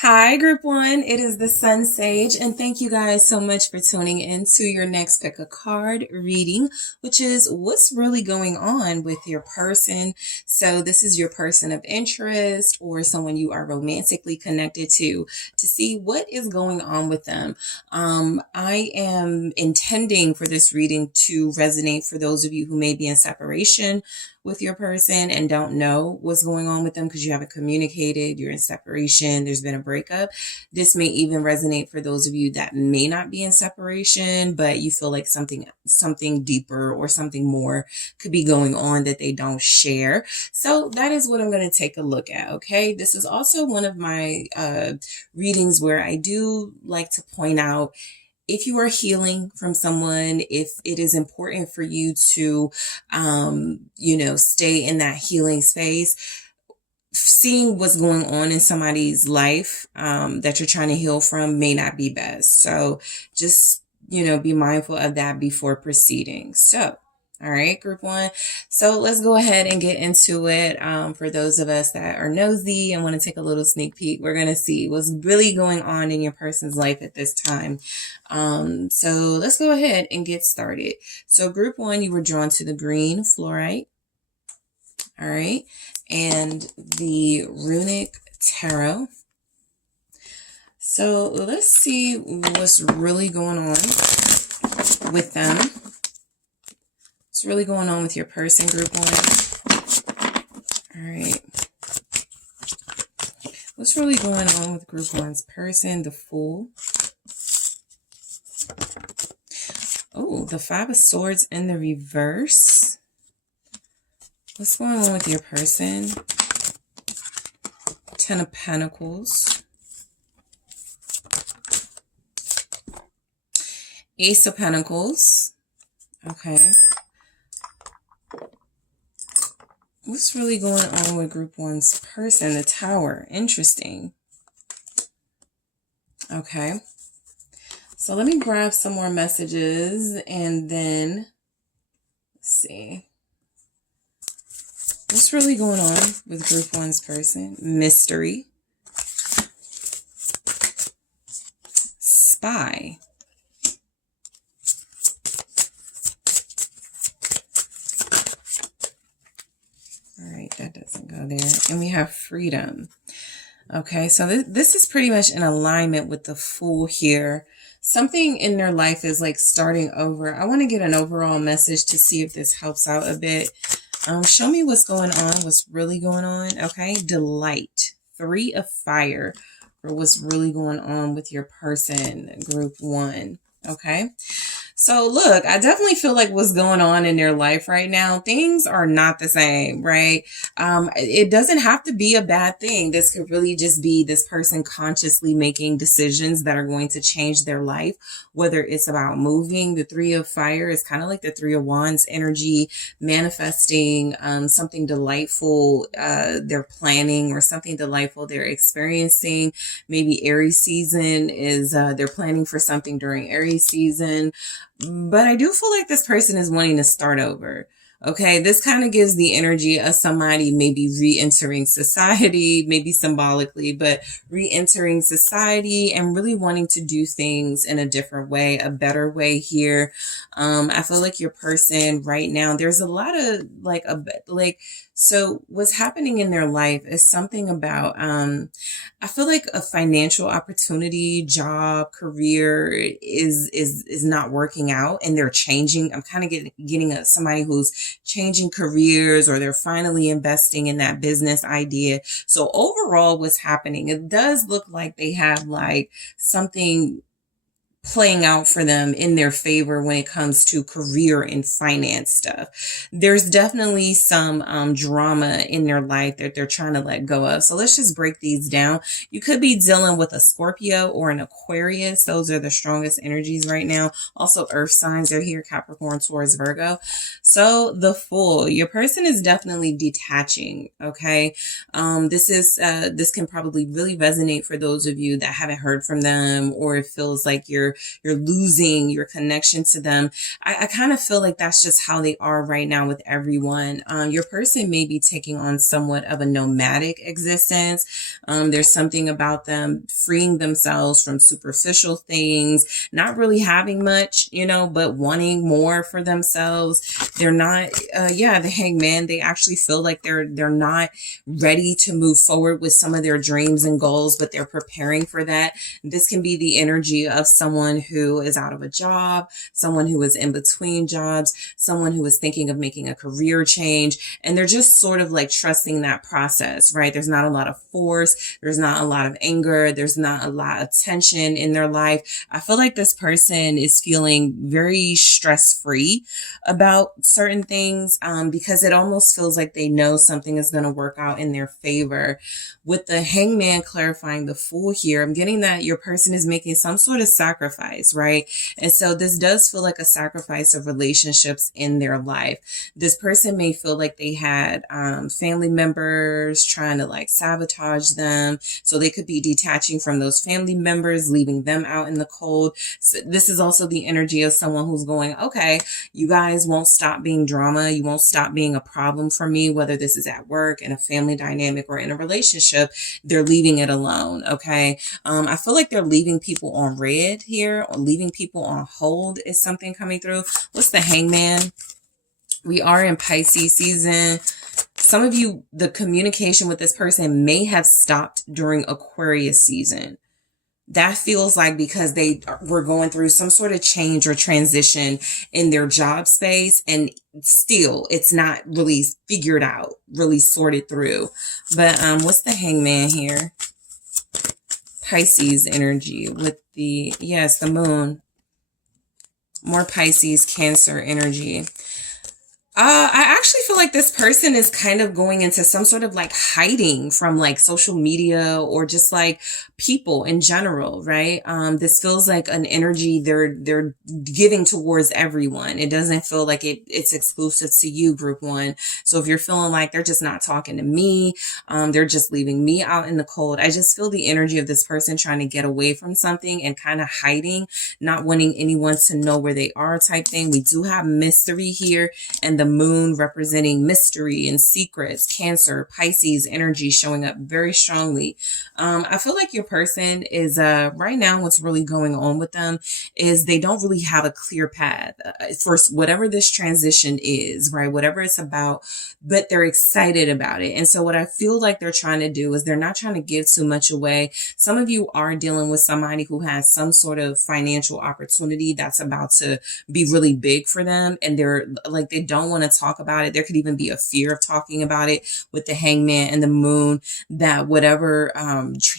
Hi, Group One. It is the SunSage, and thank you guys so much for tuning in to your next pick a card reading, which is what's really going on with your person. So, this is your person of interest or someone you are romantically connected to see what is going on with them. I am intending for this reading to resonate for those of you who may be in separation with your person and don't know what's going on with them because you haven't communicated, you're in separation, there's been a breakup. This may even resonate for those of you that may not be in separation, but you feel like something deeper or something more could be going on that they don't share. So that is what I'm going to take a look at. Okay. This is also one of my readings where I do like to point out if you are healing from someone, if it is important for you to, stay in that healing space, seeing what's going on in somebody's life that you're trying to heal from may not be best. So just, be mindful of that before proceeding. So, all right, Group One. So let's go ahead and get into it. For those of us that are nosy and want to take a little sneak peek, we're going to see what's really going on in your person's life at this time. So let's go ahead and get started. So Group One, you were drawn to the green fluorite. All right. And the runic tarot. So let's see what's really going on with them. What's really going on with your person, Group One? All right. What's really going on with Group One's person? The Fool. Oh, the Five of Swords in the reverse. What's going on with your person? Ten of Pentacles. Ace of Pentacles. Okay. What's really going on with Group One's person? The Tower. Interesting. Okay. So let me grab some more messages and then let's see. What's really going on with Group One's person? Mystery. Spy. All right, that doesn't go there. And we have freedom. Okay, so this is pretty much in alignment with the Fool here. Something in their life is like starting over. I want to get an overall message to see if this helps out a bit. Show me what's going on, what's really going on. Okay, delight. Three of Fire for what's really going on with your person, Group One. Okay. So look, I definitely feel like what's going on in their life right now, things are not the same, right? It doesn't have to be a bad thing. This could really just be this person consciously making decisions that are going to change their life, whether it's about moving. The Three of Fire is kind of like the Three of Wands energy, manifesting something delightful they're planning or something delightful they're experiencing. Maybe Aries season is they're planning for something during Aries season. But I do feel like this person is wanting to start over. Okay, this kind of gives the energy of somebody maybe re-entering society, maybe symbolically, but re-entering society and really wanting to do things in a different way, a better way here. I feel like your person right now, there's a lot of so what's happening in their life is something about, I feel like a financial opportunity, job, career is not working out and they're changing. I'm kind of getting somebody who's changing careers or they're finally investing in that business idea. So overall, what's happening, it does look like they have like something playing out for them in their favor when it comes to career and finance stuff. There's definitely some drama in their life that they're trying to let go of. So let's just break these down. You could be dealing with a Scorpio or an Aquarius. Those are the strongest energies right now. Also earth signs are here, Capricorn, Taurus, Virgo. So the Fool, your person is definitely detaching. Okay. This can probably really resonate for those of you that haven't heard from them, or it feels like you're you're losing your connection to them. I kind of feel like that's just how they are right now with everyone. Your person may be taking on somewhat of a nomadic existence. There's something about them freeing themselves from superficial things, not really having much, but wanting more for themselves. They're not, the Hangman, they actually feel like they're not ready to move forward with some of their dreams and goals, but they're preparing for that. This can be the energy of someone who is out of a job, someone who is in between jobs, someone who is thinking of making a career change, and they're just sort of like trusting that process, right? There's not a lot of force. There's not a lot of anger. There's not a lot of tension in their life. I feel like this person is feeling very stress-free about certain things, because it almost feels like they know something is going to work out in their favor. With the Hangman clarifying the Fool here, I'm getting that your person is making some sort of sacrifice, right? And so this does feel like a sacrifice of relationships in their life. This person may feel like they had family members trying to like sabotage them. So they could be detaching from those family members, leaving them out in the cold. So this is also the energy of someone who's going, okay, you guys won't stop being drama. You won't stop being a problem for me, whether this is at work, in a family dynamic, or in a relationship. They're leaving it alone. Okay. I feel like they're leaving people on red here, or leaving people on hold is something coming through. What's the Hangman? We are in Pisces season. Some of you, the communication with this person may have stopped during Aquarius season. That feels like because they were going through some sort of change or transition in their job space, and still it's not really figured out, really sorted through. But what's the Hangman here? Pisces energy with the, yes, the moon. More Pisces, Cancer energy. I actually feel like this person is kind of going into some sort of like hiding from like social media or just like people in general, right? This feels like an energy they're giving towards everyone. It doesn't feel like it's exclusive to you, group one. So if you're feeling like they're just not talking to me, they're just leaving me out in the cold, I just feel the energy of this person trying to get away from something and kind of hiding, not wanting anyone to know where they are type thing. We do have mystery here, and the moon representing mystery and secrets. Cancer, Pisces energy showing up very strongly. I feel like your person is right now what's really going on with them is they don't really have a clear path for whatever this transition is, right? Whatever it's about, but they're excited about it. And so what I feel like they're trying to do is they're not trying to give too much away. Some of you are dealing with somebody who has some sort of financial opportunity that's about to be really big for them, and they're like, they don't want to talk about it. There could even be a fear of talking about it with the Hangman and the moon, that whatever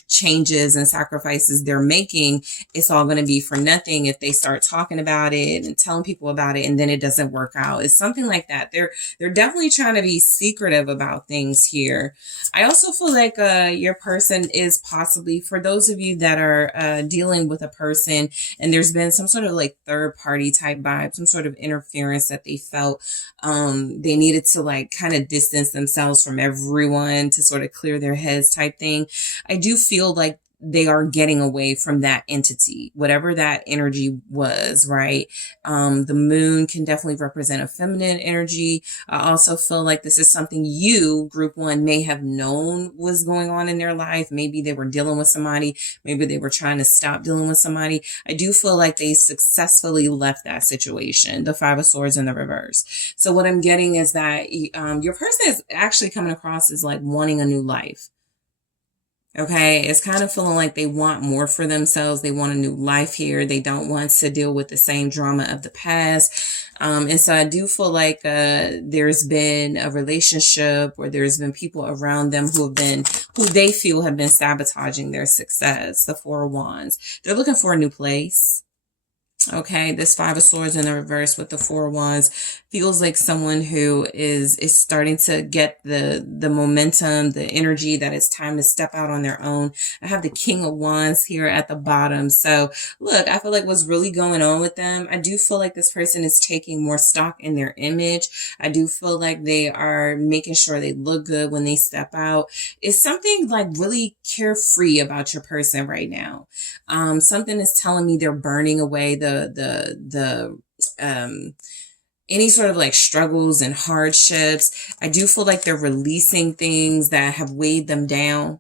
changes and sacrifices they're making, it's all going to be for nothing if they start talking about it and telling people about it and then it doesn't work out. It's something like that. They're definitely trying to be secretive about things here. I also feel like your person is possibly, for those of you that are dealing with a person and there's been some sort of like third party type vibe, some sort of interference that they felt they needed to like kind of distance themselves from everyone to sort of clear their heads type thing. I do feel like they are getting away from that entity, whatever that energy was, right? The moon can definitely represent a feminine energy. I also feel like this is something you, group one, may have known was going on in their life. Maybe they were dealing with somebody. Maybe they were trying to stop dealing with somebody. I do feel like they successfully left that situation, the Five of Swords in the reverse. So what I'm getting is that your person is actually coming across as like wanting a new life. Okay, it's kind of feeling like they want more for themselves. They want a new life here. They don't want to deal with the same drama of the past. And so I do feel like there's been a relationship, or there's been people around them who they feel have been sabotaging their success. The Four of Wands. They're looking for a new place. Okay, this Five of Swords in the reverse with the Four of Wands feels like someone who is starting to get the momentum, the energy that it's time to step out on their own. I have the King of Wands here at the bottom. So look, I feel like what's really going on with them, I do feel like this person is taking more stock in their image. I do feel like they are making sure they look good when they step out. It's something like really carefree about your person right now. Something is telling me they're burning away any sort of like struggles and hardships. I do feel like they're releasing things that have weighed them down.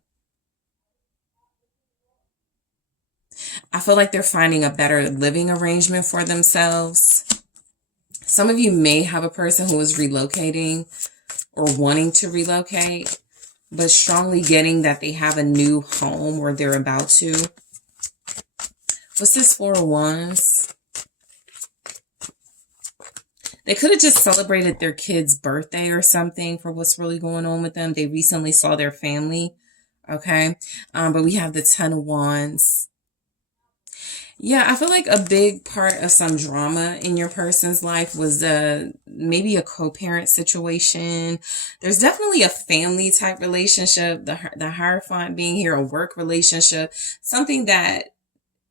I feel like they're finding a better living arrangement for themselves. Some of you may have a person who is relocating or wanting to relocate, but strongly getting that they have a new home or they're about to. What's this Four of Wands? They could have just celebrated their kid's birthday or something for what's really going on with them. They recently saw their family. Okay. But we have the Ten of Wands. Yeah, I feel like a big part of some drama in your person's life was maybe a co-parent situation. There's definitely a family type relationship. The Hierophant being here, a work relationship, something that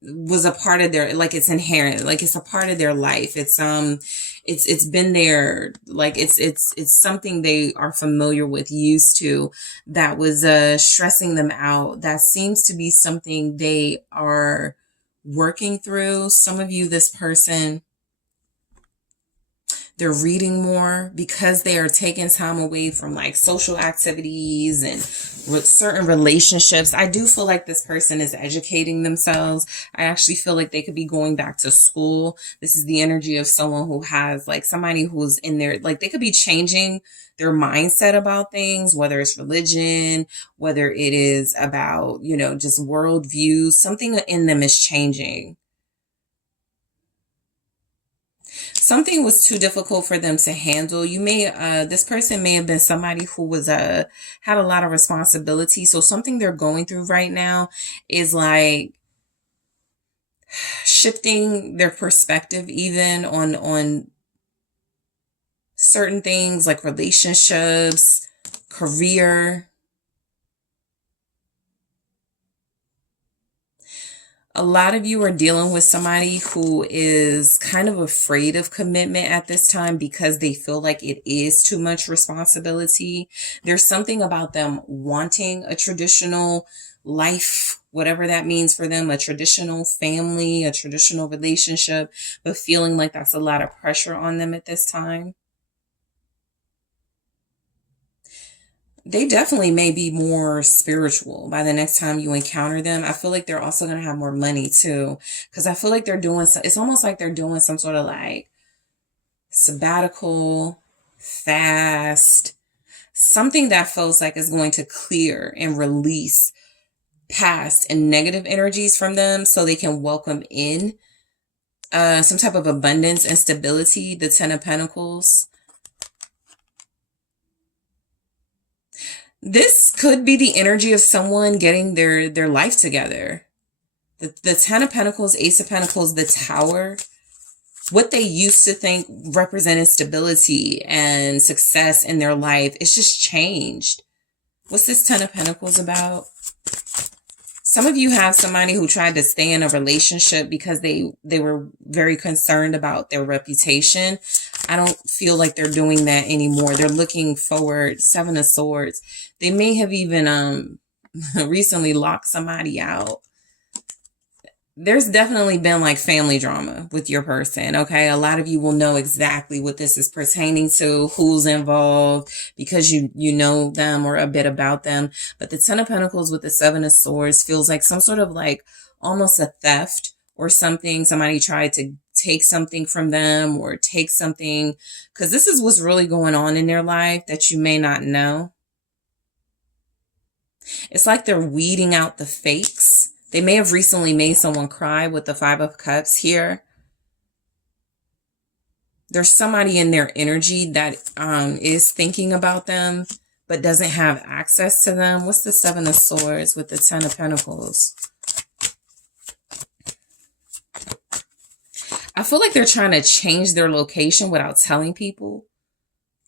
was a part of their, like it's inherent, like it's a part of their life. It's been there, like it's something they are familiar with, used to, that was stressing them out. That seems to be something they are working through. Some of you, this person, they're reading more because they are taking time away from like social activities and certain relationships. I do feel like this person is educating themselves. I actually feel like they could be going back to school. This is the energy of someone who has like somebody who's in there, like they could be changing their mindset about things, whether it's religion, whether it is about, you know, just worldview. Something in them is changing. Something was too difficult for them to handle. You may, this person may have been somebody who was, had a lot of responsibility. So something they're going through right now is like shifting their perspective even on certain things like relationships, career. A lot of you are dealing with somebody who is kind of afraid of commitment at this time because they feel like it is too much responsibility. There's something about them wanting a traditional life, whatever that means for them, a traditional family, a traditional relationship, but feeling like that's a lot of pressure on them at this time. They definitely may be more spiritual by the next time you encounter them. I feel like they're also going to have more money too, because I feel like they're doing, it's almost like they're doing some sort of like sabbatical, fast, something that feels like is going to clear and release past and negative energies from them so they can welcome in some type of abundance and stability. The Ten of Pentacles. This could be the energy of someone getting their life together. The Ten of Pentacles, Ace of Pentacles, the Tower. What they used to think represented stability and success in their life, it's just changed. What's this Ten of Pentacles about? Some of you have somebody who tried to stay in a relationship because they were very concerned about their reputation. I don't feel like they're doing that anymore. They're looking forward. Seven of Swords. They may have even recently locked somebody out. There's definitely been like family drama with your person, okay? A lot of you will know exactly what this is pertaining to, who's involved, because you know them or a bit about them. But the Ten of Pentacles with the Seven of Swords feels like some sort of like almost a theft or something. Somebody tried to take something from them or take something, because this is what's really going on in their life that you may not know. It's like they're weeding out the fakes. They may have recently made someone cry with the Five of Cups here. There's somebody in their energy that is thinking about them, but doesn't have access to them. What's the Seven of Swords with the Ten of Pentacles? I feel like they're trying to change their location without telling people.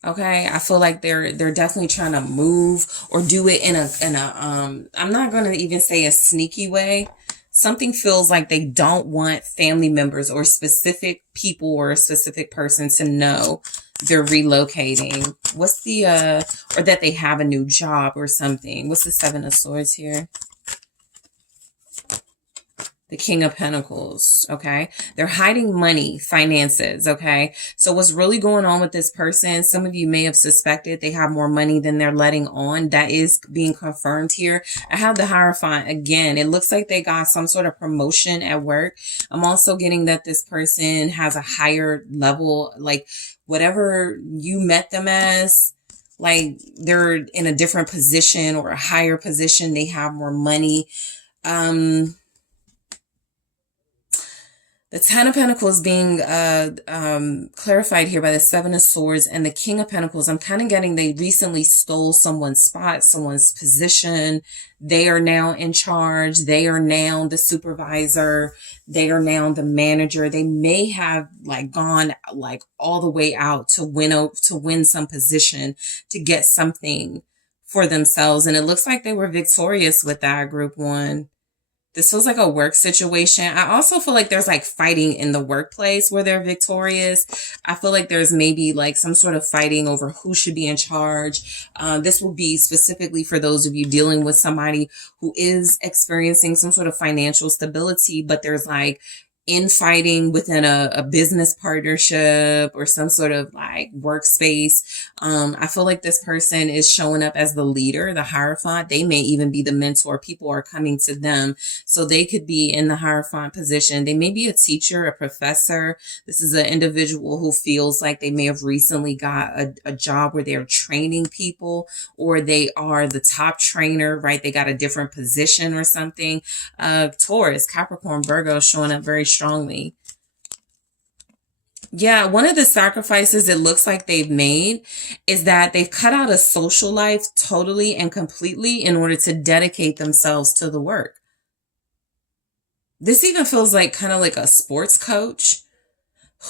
Okay, I feel like they're definitely trying to move or do it in a I'm not going to even say a sneaky way. Something feels like they don't want family members or specific people or a specific person to know they're relocating. What's the or that they have a new job or something. What's the Seven of Swords here? The King of Pentacles, okay? They're hiding money, finances, okay? So what's really going on with this person, some of you may have suspected they have more money than they're letting on. That is being confirmed here. I have the Hierophant again. It looks like they got some sort of promotion at work. I'm also getting that this person has a higher level, like whatever you met them as, like they're in a different position or a higher position. They have more money. The Ten of Pentacles being clarified here by the Seven of Swords and the King of Pentacles. I'm kind of getting they recently stole someone's spot, someone's position. They are now in charge. They are now the supervisor. They are now the manager. They may have like gone like all the way out to win some position, to get something for themselves. And it looks like they were victorious with that, Group 1. This feels like a work situation. I also feel like there's like fighting in the workplace where they're victorious. I feel like there's maybe like some sort of fighting over who should be in charge. This will be specifically for those of you dealing with somebody who is experiencing some sort of financial stability, but there's like infighting within a business partnership or some sort of like workspace. I feel like this person is showing up as the leader, the Hierophant. They may even be the mentor. People are coming to them. So they could be in the Hierophant position. They may be a teacher, a professor. This is an individual who feels like they may have recently got a job where they're training people, or they are the top trainer, right? They got a different position or something. Taurus, Capricorn, Virgo showing up very strongly. Yeah, one of the sacrifices it looks like they've made is that they've cut out a social life totally and completely in order to dedicate themselves to the work. This even feels like kind of like a sports coach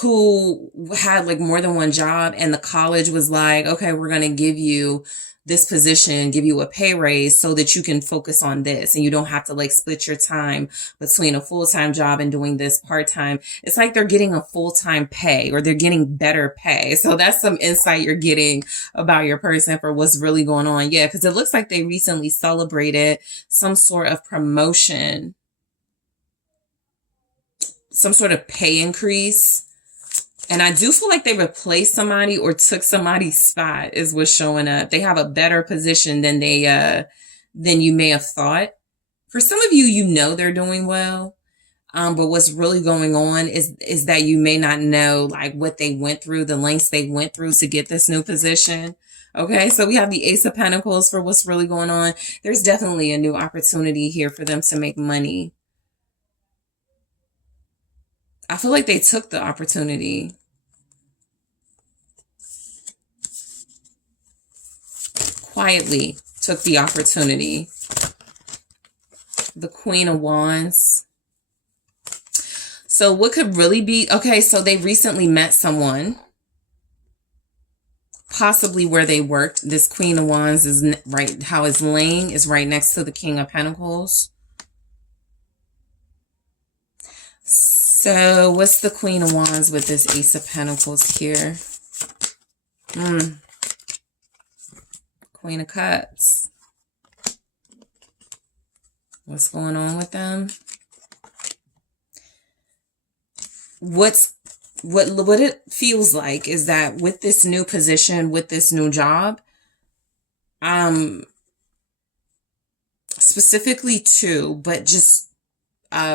who had like more than one job, and the college was like, okay, we're going to give you this position, give you a pay raise so that you can focus on this and you don't have to like split your time between a full-time job and doing this part-time. It's like they're getting a full-time pay, or they're getting better pay. So that's some insight you're getting about your person for what's really going on. Yeah, because it looks like they recently celebrated some sort of promotion, some sort of pay increase. And I do feel like they replaced somebody or took somebody's spot is what's showing up. They have a better position than than you may have thought. For some of you, you know they're doing well. But what's really going on is that you may not know like what they went through, the lengths they went through to get this new position. Okay, so we have the Ace of Pentacles for what's really going on. There's definitely a new opportunity here for them to make money. I feel like they took the opportunity. Quietly took the opportunity. The Queen of Wands. So what could really be, okay, so they recently met someone, possibly where they worked. This Queen of Wands is right, how it's laying is right next to the King of Pentacles. So what's the Queen of Wands with this Ace of Pentacles here? Queen of Cups. What's going on with them? What it feels like is that with this new position, with this new job, specifically two, but just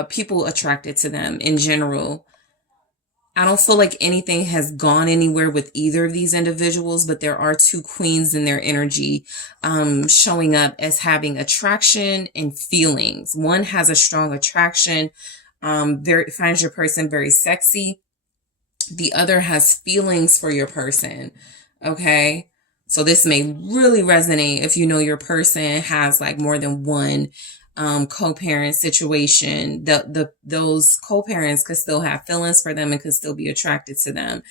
people attracted to them in general. I don't feel like anything has gone anywhere with either of these individuals, but there are two queens in their energy showing up as having attraction and feelings. One has a strong attraction, finds your person very sexy. The other has feelings for your person. Okay. So this may really resonate if you know your person has like more than one co-parent situation. Those co-parents could still have feelings for them and could still be attracted to them.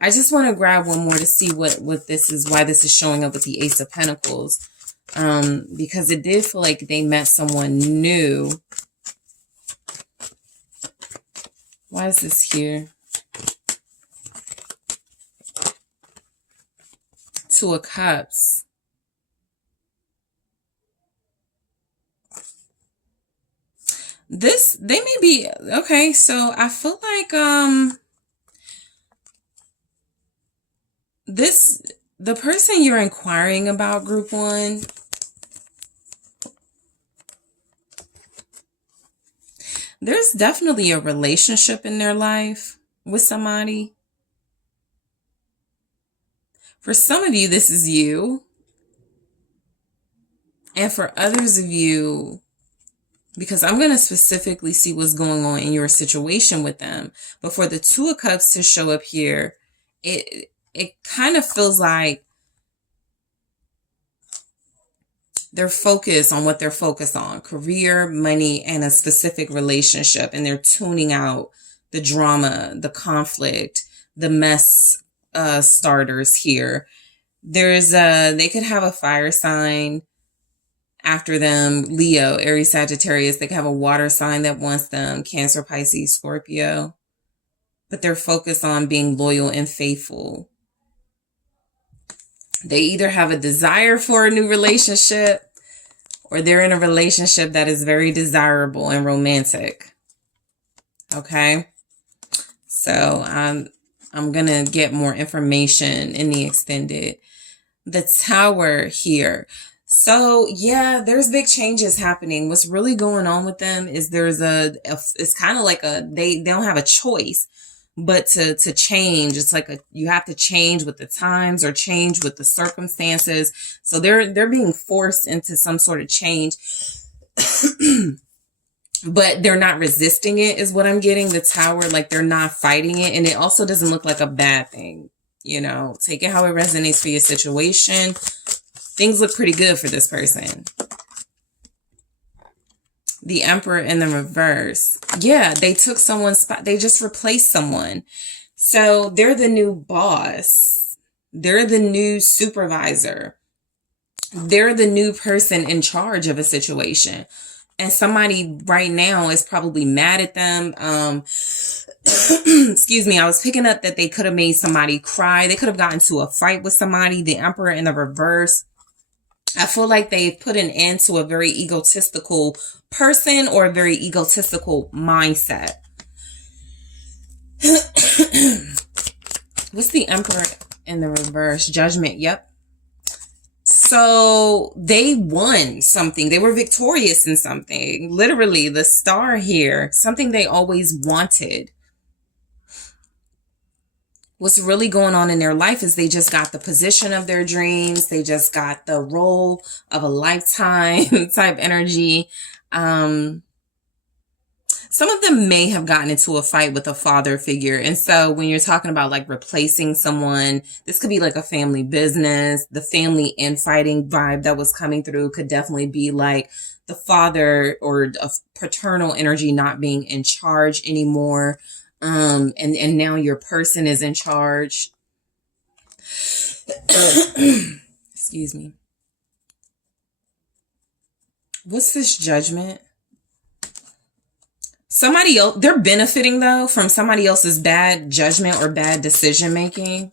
I just want to grab one more to see what this is, why this is showing up with the Ace of Pentacles. Because it did feel like they met someone new. Why is this here? Two of Cups. They may be, okay, so I feel like, the person you're inquiring about, group one, there's definitely a relationship in their life with somebody. For some of you, this is you. And for others of you, because I'm going to specifically see what's going on in your situation with them. But for the Two of Cups to show up here, it kind of feels like they're focused on what they're focused on: career, money, and a specific relationship. And they're tuning out the drama, the conflict, the mess starters here. They could have a fire sign after them: Leo, Aries, Sagittarius. They could have a water sign that wants them: Cancer, Pisces, Scorpio. But they're focused on being loyal and faithful. They either have a desire for a new relationship, or they're in a relationship that is very desirable and romantic. Okay? So I'm going to get more information in the extended. The Tower here. So yeah, there's big changes happening. What's really going on with them is it's kind of like they don't have a choice but to change. It's like you have to change with the times or change with the circumstances. So they're being forced into some sort of change, but they're not resisting it, is what I'm getting. The Tower, like they're not fighting it. And it also doesn't look like a bad thing. You know, take it how it resonates for your situation. Things look pretty good for this person. The Emperor in the reverse. Yeah, they took someone's spot. They just replaced someone. So they're the new boss. They're the new supervisor. They're the new person in charge of a situation. And somebody right now is probably mad at them. Excuse me. I was picking up that they could have made somebody cry. They could have gotten into a fight with somebody. The Emperor in the reverse. I feel like they've put an end to a very egotistical person or a very egotistical mindset. What's the Emperor in the reverse? Judgment. Yep. So they won something. They were victorious in something. Literally, the Star here, something they always wanted. What's really going on in their life is they just got the position of their dreams. They just got the role of a lifetime type energy. Some of them may have gotten into a fight with a father figure. And so when you're talking about like replacing someone, this could be like a family business. The family infighting vibe that was coming through could definitely be like the father or a paternal energy not being in charge anymore. And now your person is in charge. Excuse me. What's this Judgment? Somebody else, they're benefiting though from somebody else's bad judgment or bad decision making.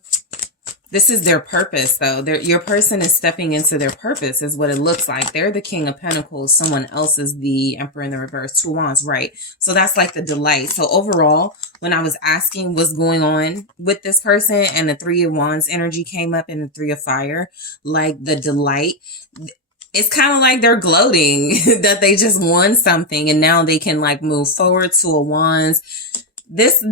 This is their purpose though. Your person is stepping into their purpose is what it looks like. They're the King of Pentacles. Someone else is the Emperor in the reverse. Two Wands, right? So that's like the delight. So overall, when I was asking what's going on with this person and the Three of Wands energy came up and the Three of Fire, like the delight, it's kind of like they're gloating that they just won something and now they can like move forward to a Wands. This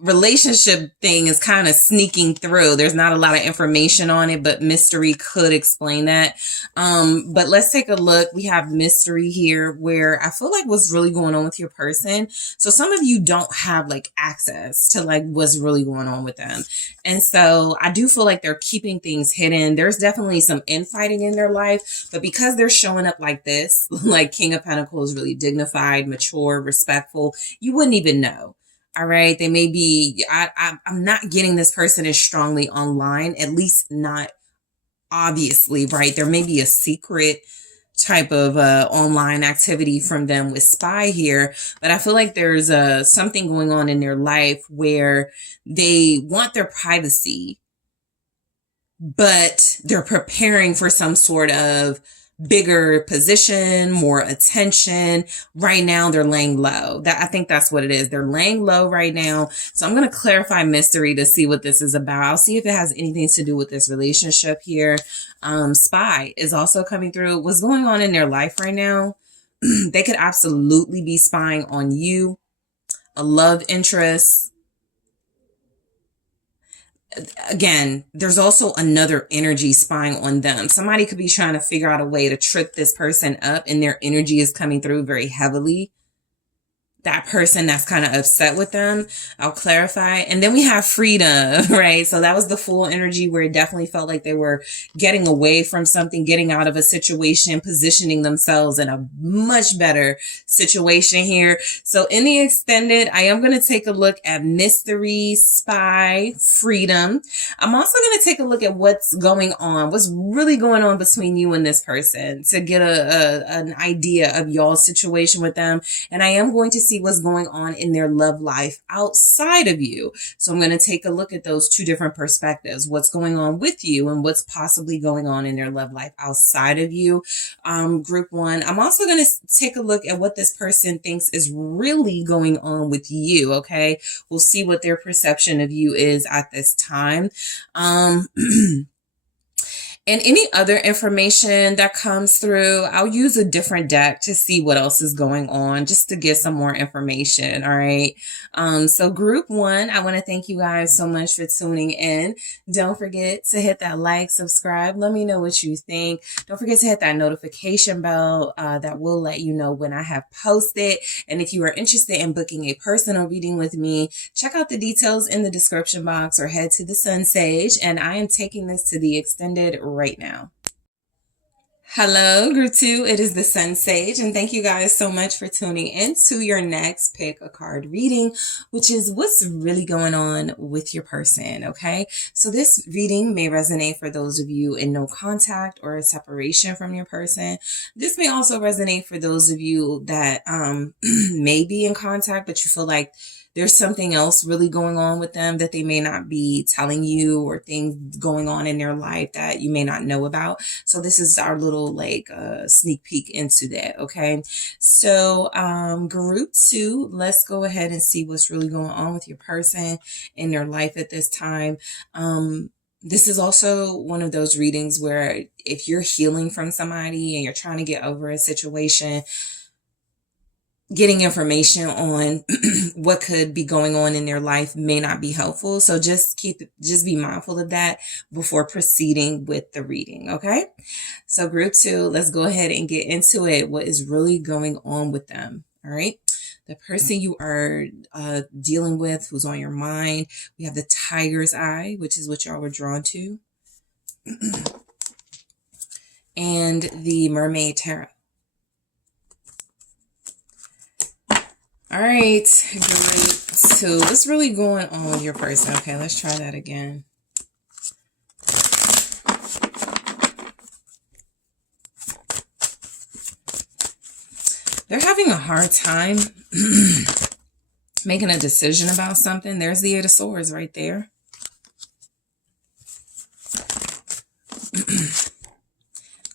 relationship thing is kind of sneaking through. There's not a lot of information on it, but mystery could explain that. But let's take a look. We have mystery here where I feel like what's really going on with your person. So some of you don't have like access to like what's really going on with them. And so I do feel like they're keeping things hidden. There's definitely some infighting in their life, but because they're showing up like this, like King of Pentacles, really dignified, mature, respectful, you wouldn't even know. All right. They may be, I'm not getting this person as strongly online, at least not obviously, right? There may be a secret type of online activity from them with spy here, but I feel like there's something going on in their life where they want their privacy, but they're preparing for some sort of bigger position, more attention. Right now, they're laying low. I think that's what it is. They're laying low right now. So I'm going to clarify mystery to see what this is about. I'll see if it has anything to do with this relationship here. Spy is also coming through. What's going on in their life right now? They could absolutely be spying on you, a love interest. Again, there's also another energy spying on them. Somebody could be trying to figure out a way to trip this person up, and their energy is coming through very heavily. That person that's kind of upset with them. I'll clarify. And then we have freedom, right? So that was the full energy where it definitely felt like they were getting away from something, getting out of a situation, positioning themselves in a much better situation here. So in the extended, I am going to take a look at mystery, spy, freedom. I'm also going to take a look at what's going on, what's really going on between you and this person to get an idea of y'all's situation with them. And I am going to see what's going on in their love life outside of you. So I'm going to take a look at those two different perspectives, what's going on with you and what's possibly going on in their love life outside of you. Group one, I'm also going to take a look at what this person thinks is really going on with you. Okay. We'll see what their perception of you is at this time. And any other information that comes through, I'll use a different deck to see what else is going on, just to get some more information. All right. So group one, I want to thank you guys so much for tuning in. Don't forget to hit that like, subscribe. Let me know what you think. Don't forget to hit that notification bell that will let you know when I have posted. And if you are interested in booking a personal reading with me, check out the details in the description box or head to the SunSage. And I am taking this to the extended right now. Hello, group two. It is the SunSage, and thank you guys so much for tuning in to your next pick a card reading, which is what's really going on with your person. Okay, so this reading may resonate for those of you in no contact or a separation from your person. This may also resonate for those of you that may be in contact, but you feel like there's something else really going on with them that they may not be telling you, or things going on in their life that you may not know about. So this is our little like sneak peek into that. Okay. So group two, let's go ahead and see what's really going on with your person in their life at this time. This is also one of those readings where if you're healing from somebody and you're trying to get over a situation, getting information on what could be going on in their life may not be helpful. So just be mindful of that before proceeding with the reading. Okay. So group two, let's go ahead and get into it. What is really going on with them? All right. The person you are dealing with, who's on your mind. We have the tiger's eye, which is what y'all were drawn to. And the mermaid tarot. All right, great. So what's really going on with your person? Okay, let's try that again. They're having a hard time making a decision about something. There's the Eight of Swords right there.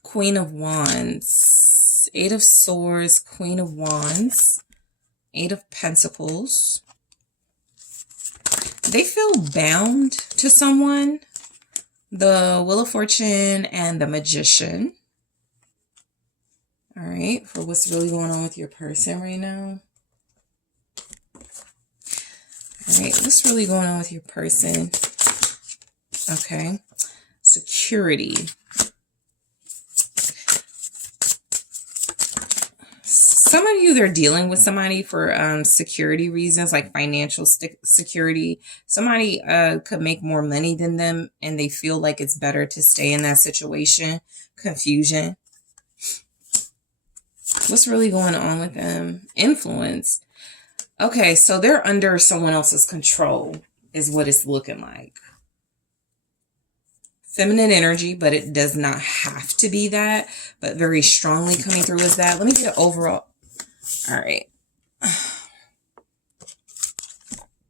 Queen of Wands. Eight of Swords, Queen of Wands. Eight of Pentacles. They feel bound to someone. The Wheel of Fortune and the Magician. All right, for what's really going on with your person right now. All right, what's really going on with your person? Okay, security. Some of you, they're dealing with somebody for security reasons, like financial security. Somebody could make more money than them, and they feel like it's better to stay in that situation. Confusion. What's really going on with them? Influence. Okay, so they're under someone else's control is what it's looking like. Feminine energy, but it does not have to be that, but very strongly coming through is that. Let me get an overall. All right.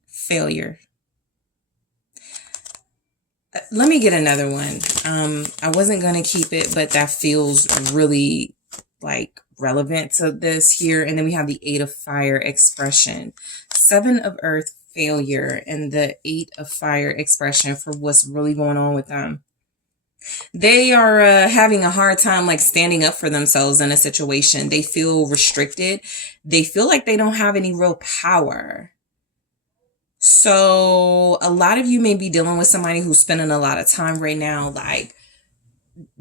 Failure. Let me get another one. I wasn't going to keep it, but that feels really like relevant to this here. And then we have the 8 of Fire, expression. 7 of Earth, failure, and the 8 of Fire, expression for what's really going on with them. They are having a hard time like standing up for themselves in a situation. They feel restricted. They feel like they don't have any real power. So a lot of you may be dealing with somebody who's spending a lot of time right now, like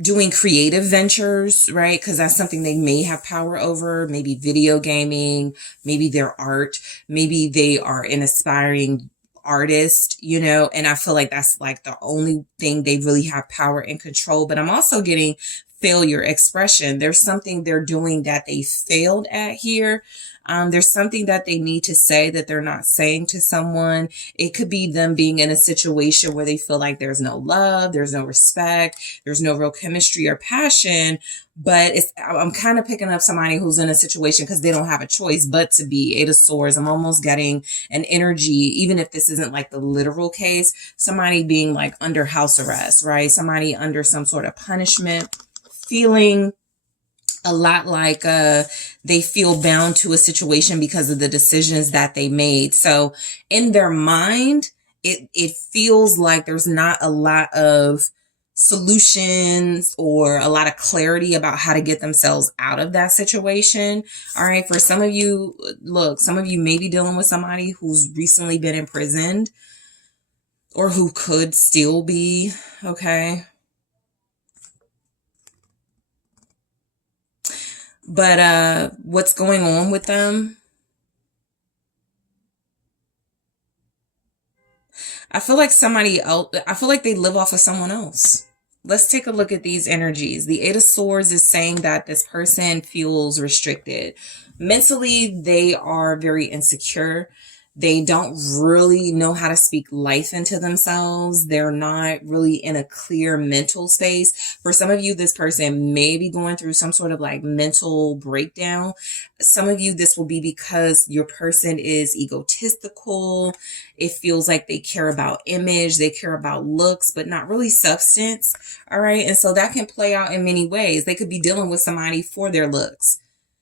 doing creative ventures, right? Because that's something they may have power over. Maybe video gaming, maybe their art, maybe they are an aspiring artist, you know, and I feel like that's like the only thing they really have power and control. But I'm also getting failure, expression. There's something they're doing that they failed at here. There's something that they need to say that they're not saying to someone. It could be them being in a situation where they feel like there's no love, there's no respect, there's no real chemistry or passion. But I'm kind of picking up somebody who's in a situation because they don't have a choice but to be. 8 of Swords. I'm almost getting an energy, even if this isn't like the literal case, somebody being like under house arrest, right? Somebody under some sort of punishment, feeling a lot like they feel bound to a situation because of the decisions that they made. So in their mind, it feels like there's not a lot of solutions or a lot of clarity about how to get themselves out of that situation. All right. For some of you, look, some of you may be dealing with somebody who's recently been imprisoned or who could still be. Okay. But what's going on with them? I feel like somebody else, I feel like they live off of someone else. Let's take a look at these energies. The 8 of Swords is saying that this person feels restricted. Mentally, they are very insecure. They don't really know how to speak life into themselves. They're not really in a clear mental space. For some of you, this person may be going through some sort of like mental breakdown. Some of you, this will be because your person is egotistical. It feels like they care about image. They care about looks, but not really substance. All right. And so that can play out in many ways. They could be dealing with somebody for their looks.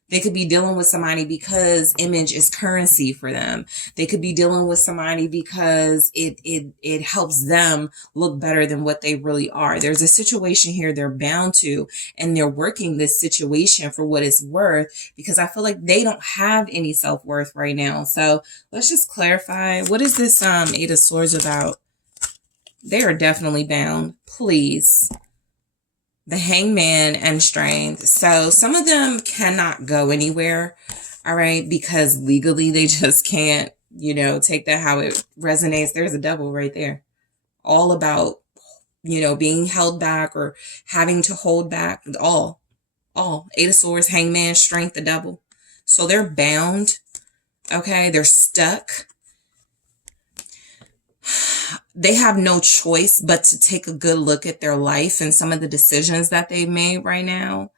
They could be dealing with somebody because image is currency for them. They could be dealing with somebody because it helps them look better than what they really are. There's a situation here they're bound to, and they're working this situation for what it's worth, because I feel like they don't have any self-worth right now. So let's just clarify. What is this 8 of Swords about? They are definitely bound. Please. The Hangman and Strength. So some of them cannot go anywhere, all right, because legally they just can't, you know, take that how it resonates. There's a Devil right there. All about, you know, being held back or having to hold back. All. 8 of Swords, Hangman, Strength, the Devil. So they're bound, okay? They're stuck. They have no choice but to take a good look at their life and some of the decisions that they've made right now,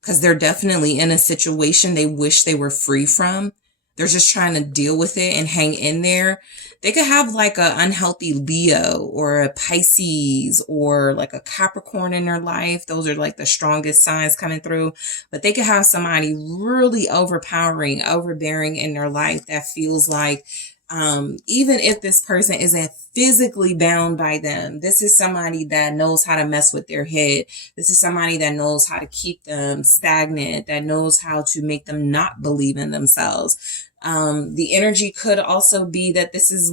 because they're definitely in a situation they wish they were free from. They're just trying to deal with it and hang in there. They could have like an unhealthy Leo or a Pisces or like a Capricorn in their life. Those are like the strongest signs coming through. But they could have somebody really overpowering, overbearing in their life that feels like even if this person isn't physically bound by them, this is somebody that knows how to mess with their head. This is somebody that knows how to keep them stagnant, that knows how to make them not believe in themselves. The energy could also be that this is,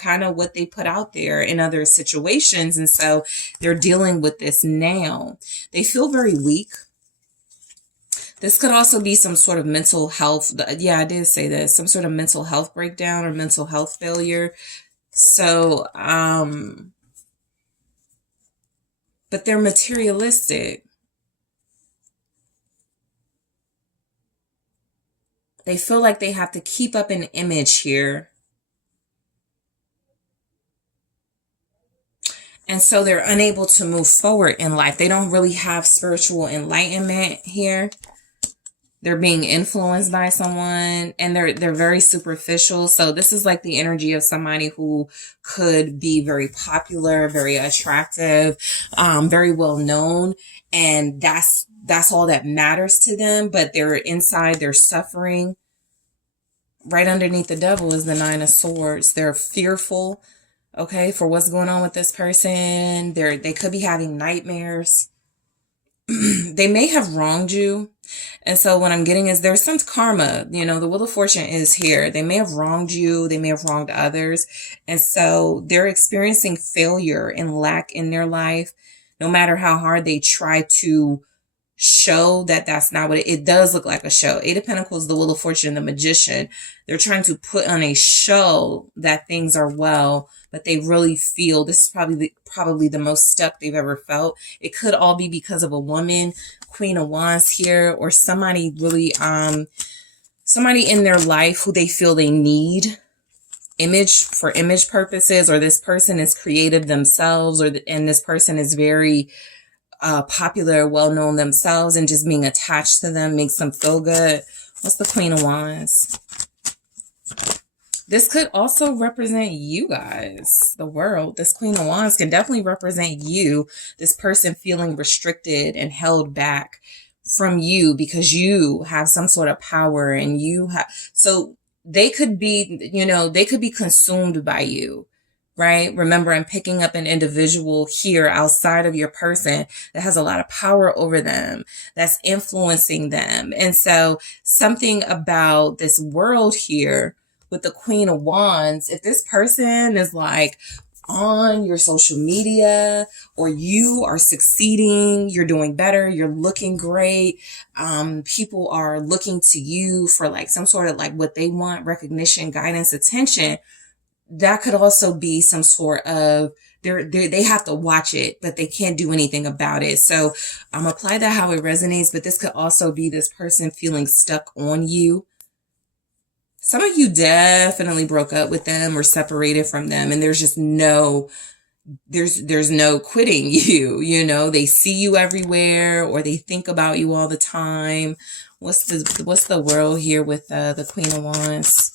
kind of what they put out there in other situations. And so they're dealing with this now. They feel very weak. This could also be some sort of mental health. Yeah, I did say this. Some sort of mental health breakdown or mental health failure. So, but they're materialistic. They feel like they have to keep up an image here. And so they're unable to move forward in life. They don't really have spiritual enlightenment here. They're being influenced by someone, and they're very superficial. So this is like the energy of somebody who could be very popular, very attractive, very well known. And that's all that matters to them. But they're inside, they're suffering. Right underneath the devil is the Nine of Swords. They're fearful, okay, for what's going on with this person. They could be having nightmares. They may have wronged you. And so what I'm getting is there's some karma, the Wheel of Fortune is here. They may have wronged you. They may have wronged others. And so they're experiencing failure and lack in their life. No matter how hard they try to show that that's not what it does look like a show. Eight of Pentacles, the Wheel of Fortune, the Magician. They're trying to put on a show that things are well, but they really feel this is probably the most stuck they've ever felt. It could all be because of a woman, Queen of Wands here, or somebody really, somebody in their life who they feel they need for image purposes, or this person is creative themselves, and this person is very popular, well-known themselves, and just being attached to them makes them feel good. What's the Queen of Wands? This could also represent you guys, the world. This Queen of Wands can definitely represent you, this person feeling restricted and held back from you because you have some sort of power and so they could be, they could be consumed by you. Right? Remember, I'm picking up an individual here outside of your person that has a lot of power over them, that's influencing them. And so something about this world here with the Queen of Wands, if this person is like on your social media, or you are succeeding, you're doing better, you're looking great, people are looking to you for like some sort of like what they want, recognition, guidance, attention, that could also be some sort of they have to watch it, but they can't do anything about it. So apply that how it resonates, but this could also be this person feeling stuck on you. Some of you definitely broke up with them or separated from them, and there's just there's no quitting you. They see you everywhere, or they think about you all the time. What's the world here with the Queen of Wands?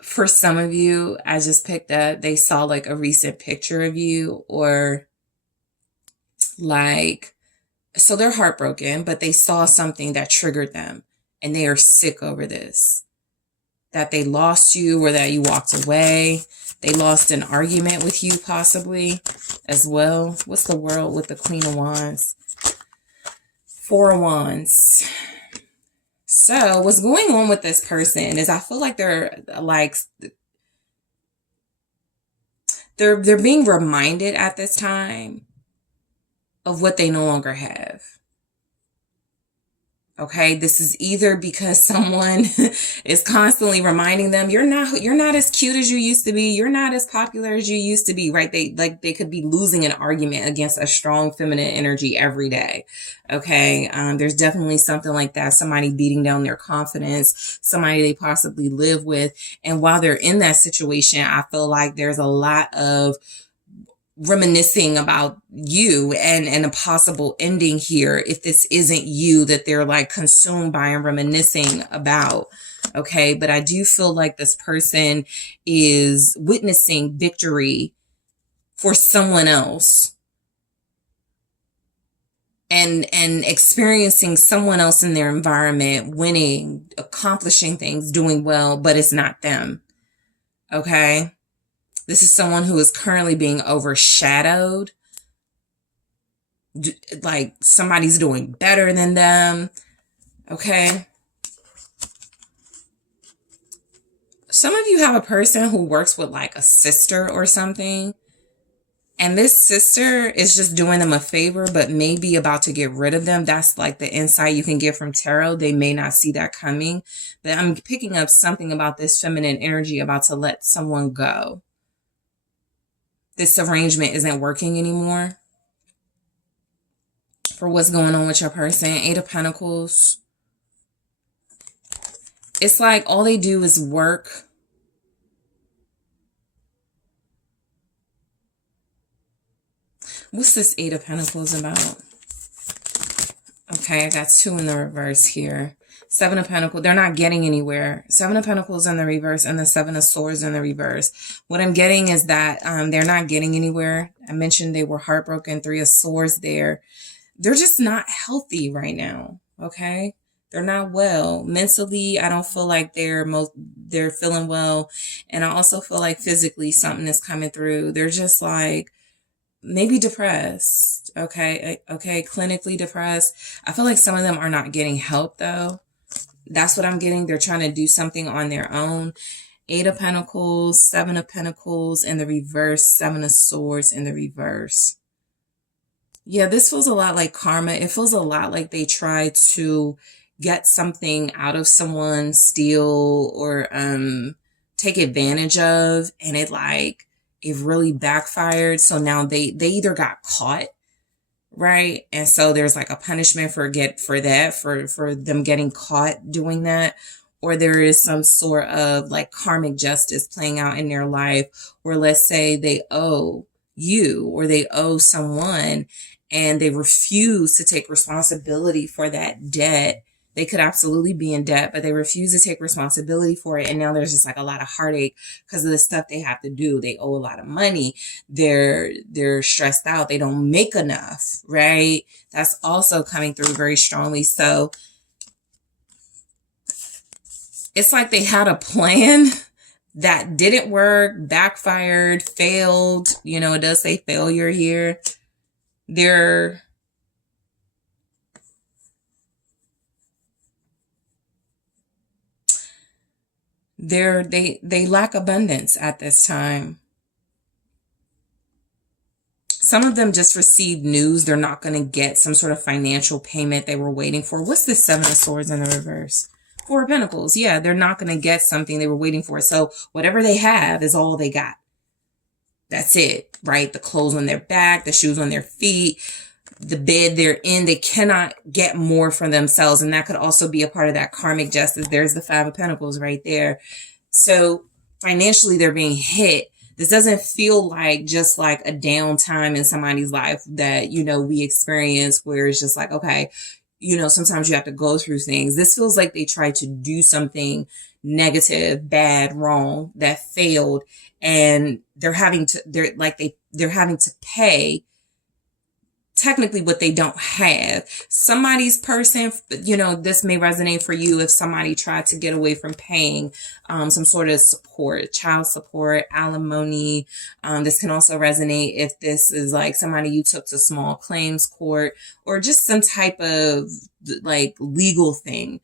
For some of you, I just picked up, they saw like a recent picture of you, or like, so they're heartbroken, but they saw something that triggered them and they are sick over this, that they lost you or that you walked away. They lost an argument with you possibly as well. What's the world with the Queen of Wands? Four of Wands. So what's going on with this person is I feel like they're being reminded at this time of what they no longer have. Okay, this is either because someone is constantly reminding them you're not as cute as you used to be, you're not as popular as you used to be, right? They could be losing an argument against a strong feminine energy every day. Okay, there's definitely something like that. Somebody beating down their confidence, somebody they possibly live with, and while they're in that situation, I feel like there's a lot of reminiscing about you and a possible ending here if this isn't you that they're like consumed by and reminiscing about. Okay, but I do feel like this person is witnessing victory for someone else and experiencing someone else in their environment winning, accomplishing things, doing well, but it's not them. Okay, this is someone who is currently being overshadowed. Like somebody's doing better than them. Okay. Some of you have a person who works with like a sister or something. And this sister is just doing them a favor, but maybe about to get rid of them. That's like the insight you can get from tarot. They may not see that coming. But I'm picking up something about this feminine energy about to let someone go. This arrangement isn't working anymore. For what's going on with your person. 8 of Pentacles. It's like all they do is work. What's this 8 of Pentacles about? Okay, I got 2 in the reverse here. 7 of Pentacles, they're not getting anywhere. 7 of Pentacles in the reverse and the 7 of Swords in the reverse. What I'm getting is that they're not getting anywhere. I mentioned they were heartbroken. 3 of Swords there. They're just not healthy right now, okay? They're not well. Mentally, I don't feel like they're feeling well. And I also feel like physically something is coming through. They're just like, maybe depressed, okay, clinically depressed. I feel like some of them are not getting help though. That's what I'm getting. They're trying to do something on their own. 8 of Pentacles, 7 of Pentacles in the reverse, 7 of Swords in the reverse. Yeah, this feels a lot like karma. It feels a lot like they try to get something out of someone, steal or take advantage of, and it really backfired. So now they either got caught, right? And so there's like a punishment for them getting caught doing that, or there is some sort of like karmic justice playing out in their life, or let's say they owe you or they owe someone and they refuse to take responsibility for that debt. They could absolutely be in debt, but they refuse to take responsibility for it. And now there's just like a lot of heartache because of the stuff they have to do. They owe a lot of money. They're stressed out. They don't make enough, right? That's also coming through very strongly. So it's like they had a plan that didn't work, backfired, failed. You know, it does say failure here. They lack abundance at this time. Some of them just received news they're not going to get some sort of financial payment they were waiting for. What's this 7 of Swords in the reverse? 4 of Pentacles. Yeah, they're not going to get something they were waiting for. So whatever they have is all they got. That's it, right? The clothes on their back, the shoes on their feet, the bed they're in. They cannot get more for themselves. And that could also be a part of that karmic justice. There's the 5 of Pentacles right there. So financially, they're being hit. This doesn't feel like just like a downtime in somebody's life that, you know, we experience where it's just like, okay, you know, sometimes you have to go through things. This feels like they tried to do something negative, bad, wrong, that failed. And they're having to pay technically what they don't have. Somebody's person, you know, this may resonate for you if somebody tried to get away from paying some sort of support, child support, alimony. This can also resonate if this is like somebody you took to small claims court or just some type of like legal thing.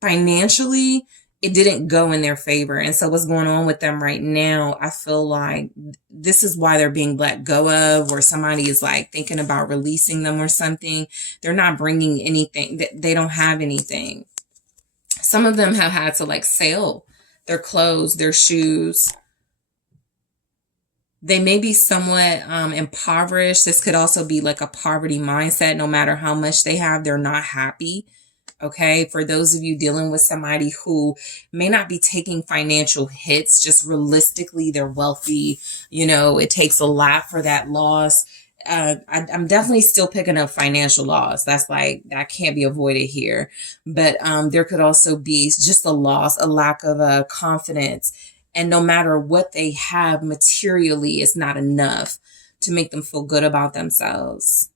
Financially, it didn't go in their favor. And so what's going on with them right now, I feel like this is why they're being let go of, or somebody is like thinking about releasing them or something. They're not bringing anything. They don't have anything. Some of them have had to like sell their clothes, their shoes. They may be somewhat impoverished. This could also be like a poverty mindset. No matter how much they have, they're not happy. Okay, for those of you dealing with somebody who may not be taking financial hits, just realistically, they're wealthy. You know, it takes a lot for that loss. I'm definitely still picking up financial loss. That's like, that can't be avoided here. But there could also be just a loss, a lack of confidence. And no matter what they have materially, it's not enough to make them feel good about themselves.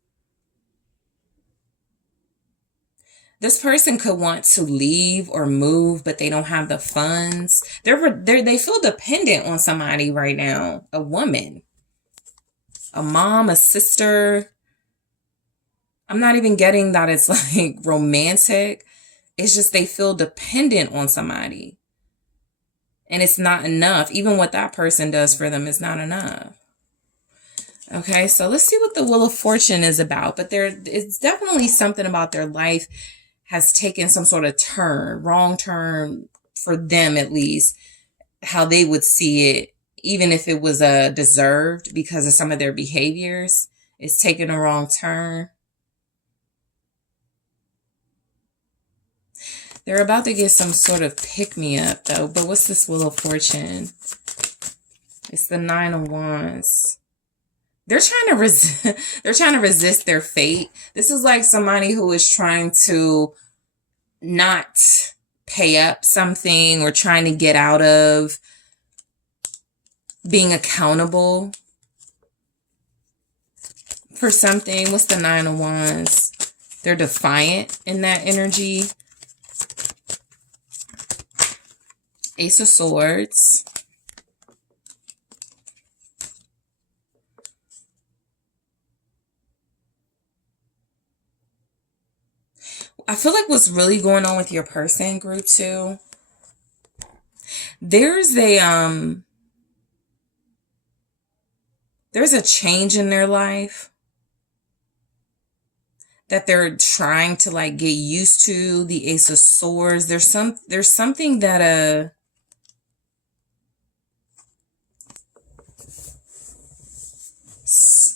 This person could want to leave or move, but they don't have the funds. They feel dependent on somebody right now. A woman, a mom, a sister. I'm not even getting that it's like romantic. It's just they feel dependent on somebody. And it's not enough. Even what that person does for them is not enough. Okay, so let's see what the Wheel of Fortune is about. But it's definitely something about their life has taken some sort of turn, wrong turn for them at least, how they would see it, even if it was deserved because of some of their behaviors. It's taken a wrong turn. They're about to get some sort of pick-me-up, though. But what's this Wheel of Fortune? It's the Nine of Wands. They're trying to resist their fate. This is like somebody who is trying to not pay up something or trying to get out of being accountable for something. What's the Nine of Wands? They're defiant in that energy. Ace of Swords. I feel like what's really going on with your person, group 2, there's a change in their life that they're trying to like get used to. The Ace of Swords. There's something that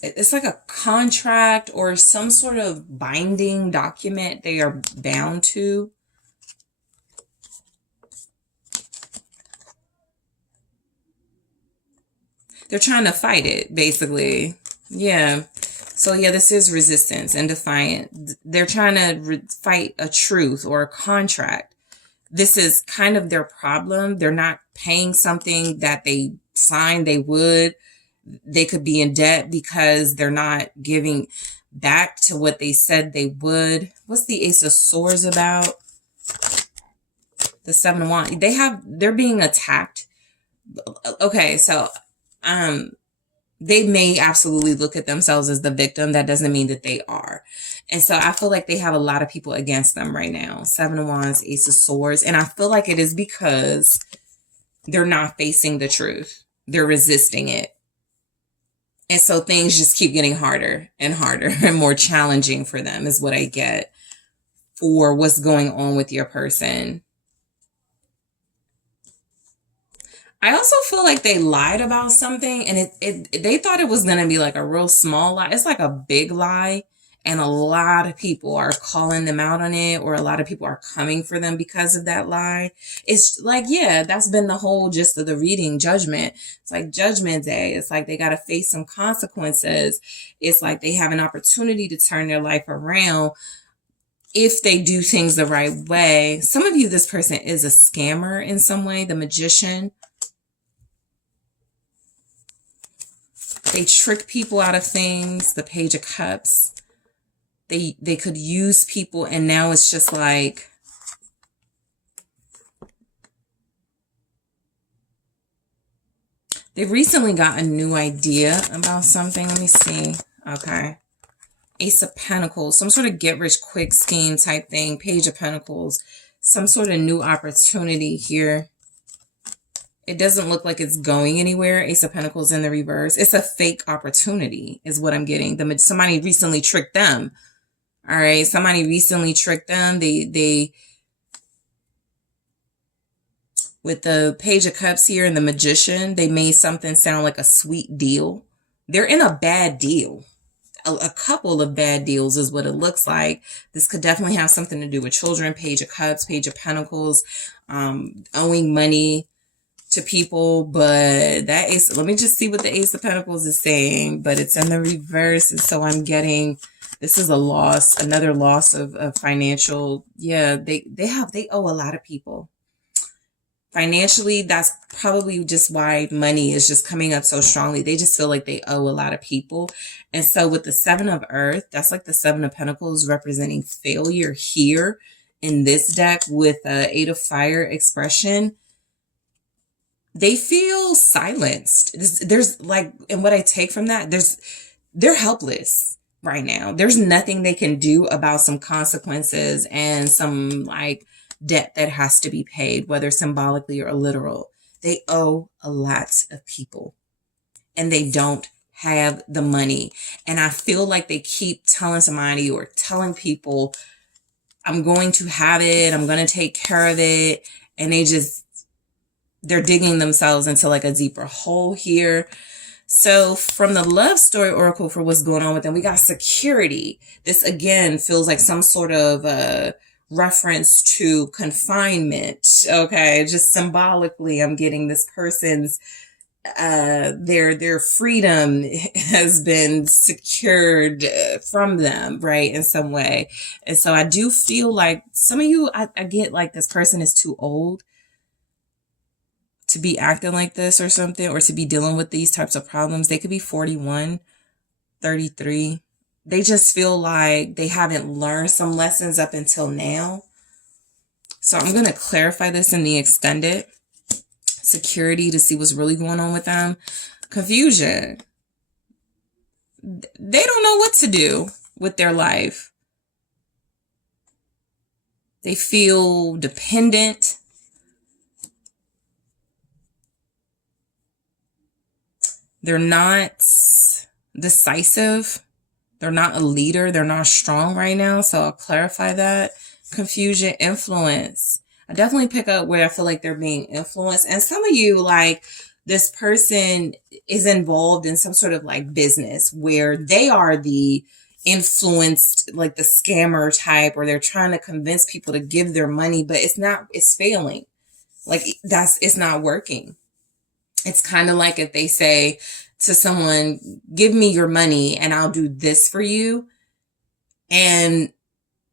it's like a contract or some sort of binding document they are bound to. They're trying to fight it, basically. Yeah. So yeah, this is resistance and defiant. They're trying to fight a truth or a contract. This is kind of their problem. They're not paying something that they signed they would. They could be in debt because they're not giving back to what they said they would. What's the Ace of Swords about? The Seven of Wands. They're being attacked. Okay, so they may absolutely look at themselves as the victim. That doesn't mean that they are. And so I feel like they have a lot of people against them right now. Seven of Wands, Ace of Swords. And I feel like it is because they're not facing the truth. They're resisting it. And so things just keep getting harder and harder and more challenging for them is what I get for what's going on with your person. I also feel like they lied about something and they thought it was going to be like a real small lie. It's like a big lie. And a lot of people are calling them out on it, or a lot of people are coming for them because of that lie. It's like, yeah, that's been the whole gist of the reading, judgment. It's like Judgment Day. It's like they got to face some consequences. It's like they have an opportunity to turn their life around if they do things the right way. Some of you, this person is a scammer in some way, the Magician. They trick people out of things, the Page of Cups. They could use people, and now it's just like they recently got a new idea about something. Let me see. Okay. Ace of Pentacles, some sort of get rich quick scheme type thing. Page of Pentacles, some sort of new opportunity here. It doesn't look like it's going anywhere. Ace of Pentacles in the reverse. It's a fake opportunity is what I'm getting. Somebody recently tricked them. All right. Somebody recently tricked them. They with the Page of Cups here and the Magician, they made something sound like a sweet deal. They're in a bad deal. A couple of bad deals is what it looks like. This could definitely have something to do with children. Page of Cups, Page of Pentacles, owing money to people. But that Ace, let me just see what the Ace of Pentacles is saying. But it's in the reverse. And so I'm getting, this is a loss, another loss of financial. Yeah, they owe a lot of people. Financially, that's probably just why money is just coming up so strongly. They just feel like they owe a lot of people. And so with the Seven of Earth, that's like the Seven of Pentacles representing failure here in this deck with Eight of Fire expression. They feel silenced. There's like, and what I take from that, they're helpless right now. There's nothing they can do about some consequences and some like debt that has to be paid, whether symbolically or literal. They owe a lot of people and they don't have the money. And I feel like they keep telling somebody or telling people, I'm going to have it, I'm going to take care of it. And they're digging themselves into like a deeper hole here. So from the love story oracle for what's going on with them, we got security. This again feels like some sort of reference to confinement. Okay, just symbolically, I'm getting this person's their freedom has been secured from them, right, in some way. And so I do feel like some of you, I get like this person is too old to be acting like this or something, or to be dealing with these types of problems. They could be 41, 33. They just feel like they haven't learned some lessons up until now. So I'm going to clarify this in the extended security to see what's really going on with them. Confusion. They don't know what to do with their life. They feel dependent. They're not decisive. They're not a leader. They're not strong right now. So I'll clarify that. Confusion, influence. I definitely pick up where I feel like they're being influenced. And some of you, like, this person is involved in some sort of like business where they are the influenced, like the scammer type, or they're trying to convince people to give their money, but it's failing. Like it's not working. It's kind of like if they say to someone, give me your money and I'll do this for you. And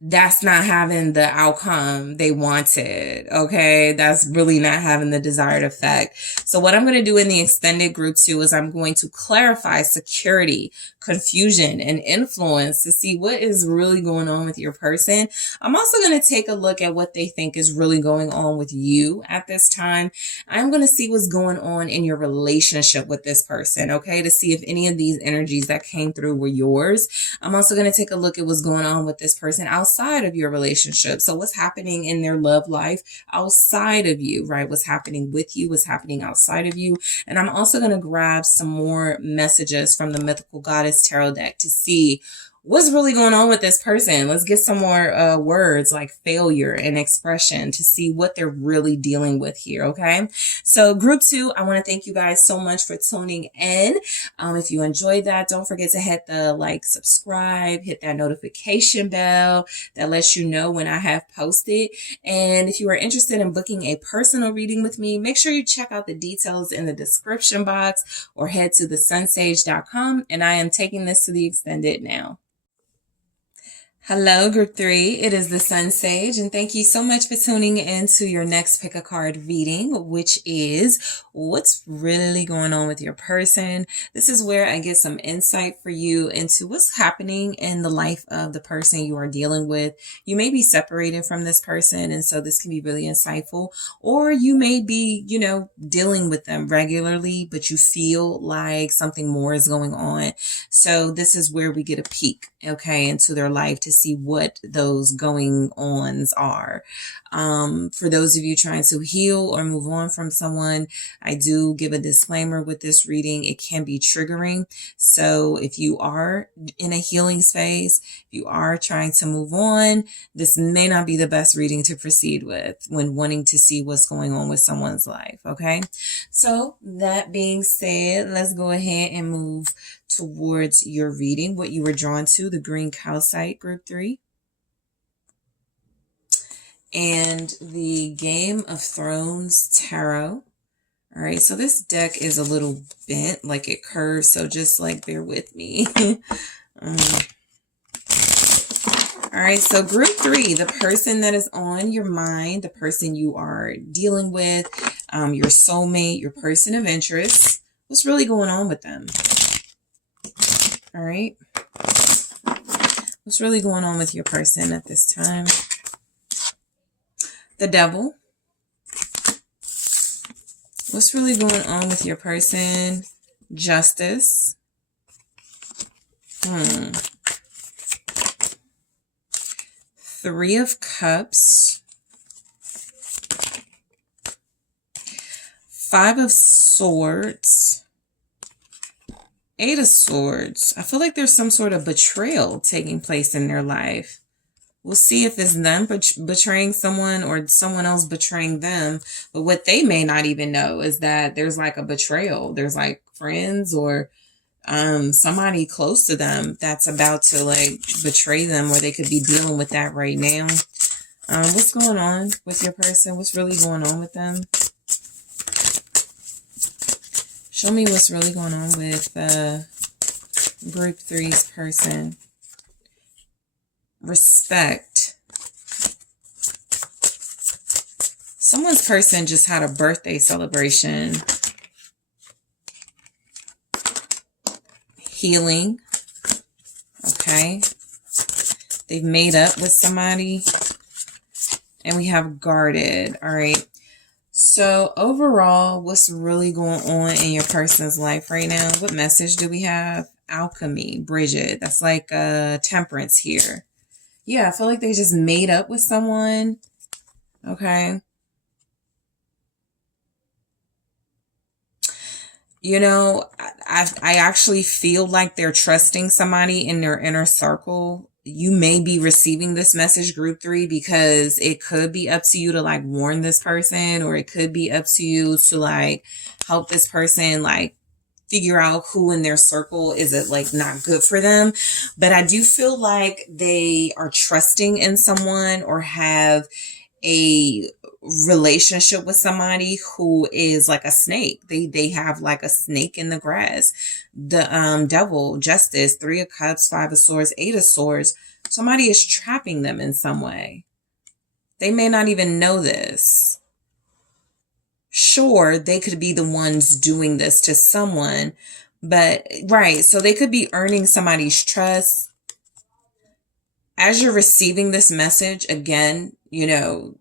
that's not having the outcome they wanted. Okay. That's really not having the desired effect. So what I'm going to do in the extended group 2 is I'm going to clarify security, confusion, and influence to see what is really going on with your person. I'm also going to take a look at what they think is really going on with you at this time. I'm going to see what's going on in your relationship with this person. Okay. To see if any of these energies that came through were yours. I'm also going to take a look at what's going on with this person outside of your relationship. So what's happening in their love life outside of you, right? What's happening with you, what's happening outside of you. And I'm also going to grab some more messages from the Mythical Goddess Tarot deck to see what's really going on with this person. Let's get some more words like failure and expression to see what they're really dealing with here, okay? So group 2, I want to thank you guys so much for tuning in. If you enjoyed that, don't forget to hit the like, subscribe, hit that notification bell that lets you know when I have posted. And if you are interested in booking a personal reading with me, make sure you check out the details in the description box or head to TheSunSage.com. And I am taking this to the extended now. Hello, group 3. It is the Sun Sage, and thank you so much for tuning in to your next pick a card reading, which is what's really going on with your person. This is where I get some insight for you into what's happening in the life of the person you are dealing with. You may be separated from this person, and so this can be really insightful, or you may be, dealing with them regularly, but you feel like something more is going on. So this is where we get a peek, okay, into their life to see what those going ons are. For those of you trying to heal or move on from someone, I do give a disclaimer with this reading. It can be triggering. So if you are in a healing space, if you are trying to move on, this may not be the best reading to proceed with when wanting to see what's going on with someone's life. Okay. So that being said, let's go ahead and move towards your reading, what you were drawn to, the green calcite, group 3. And the Game of Thrones Tarot. All right, so this deck is a little bent, like it curves, so just like bear with me. All right, so group 3, the person that is on your mind, the person you are dealing with, your soulmate, your person of interest. What's really going on with them? All right. What's really going on with your person at this time? The Devil. What's really going on with your person? Justice. Three of Cups. Five of Swords. Eight of Swords. I feel like there's some sort of betrayal taking place in their life. We'll see if it's them betraying someone or someone else betraying them. But what they may not even know is that there's like a betrayal. There's like friends or somebody close to them that's about to like betray them, or they could be dealing with that right now. What's going on with your person? What's really going on with them? Show me what's really going on with group 3's person. Respect. Someone's person just had a birthday celebration. Healing. Okay. They've made up with somebody. And we have guarded. All right. So overall, what's really going on in your person's life right now? What message do we have? Alchemy, Bridget. That's like temperance here. Yeah, I feel like they just made up with someone. Okay. You know, I actually feel like they're trusting somebody in their inner circle. You may be receiving this message, group 3, because it could be up to you to like warn this person, or it could be up to you to like help this person like figure out who in their circle is it like not good for them. But I do feel like they are trusting in someone or have a relationship with somebody who is like a snake. They have like a snake in the grass. The devil, justice, 3 of cups, 5 of swords, 8 of swords. Somebody is trapping them in some way. They may not even know this. Sure, they could be the ones doing this to someone, but right, so they could be earning somebody's trust. As you're receiving this message, again, you know,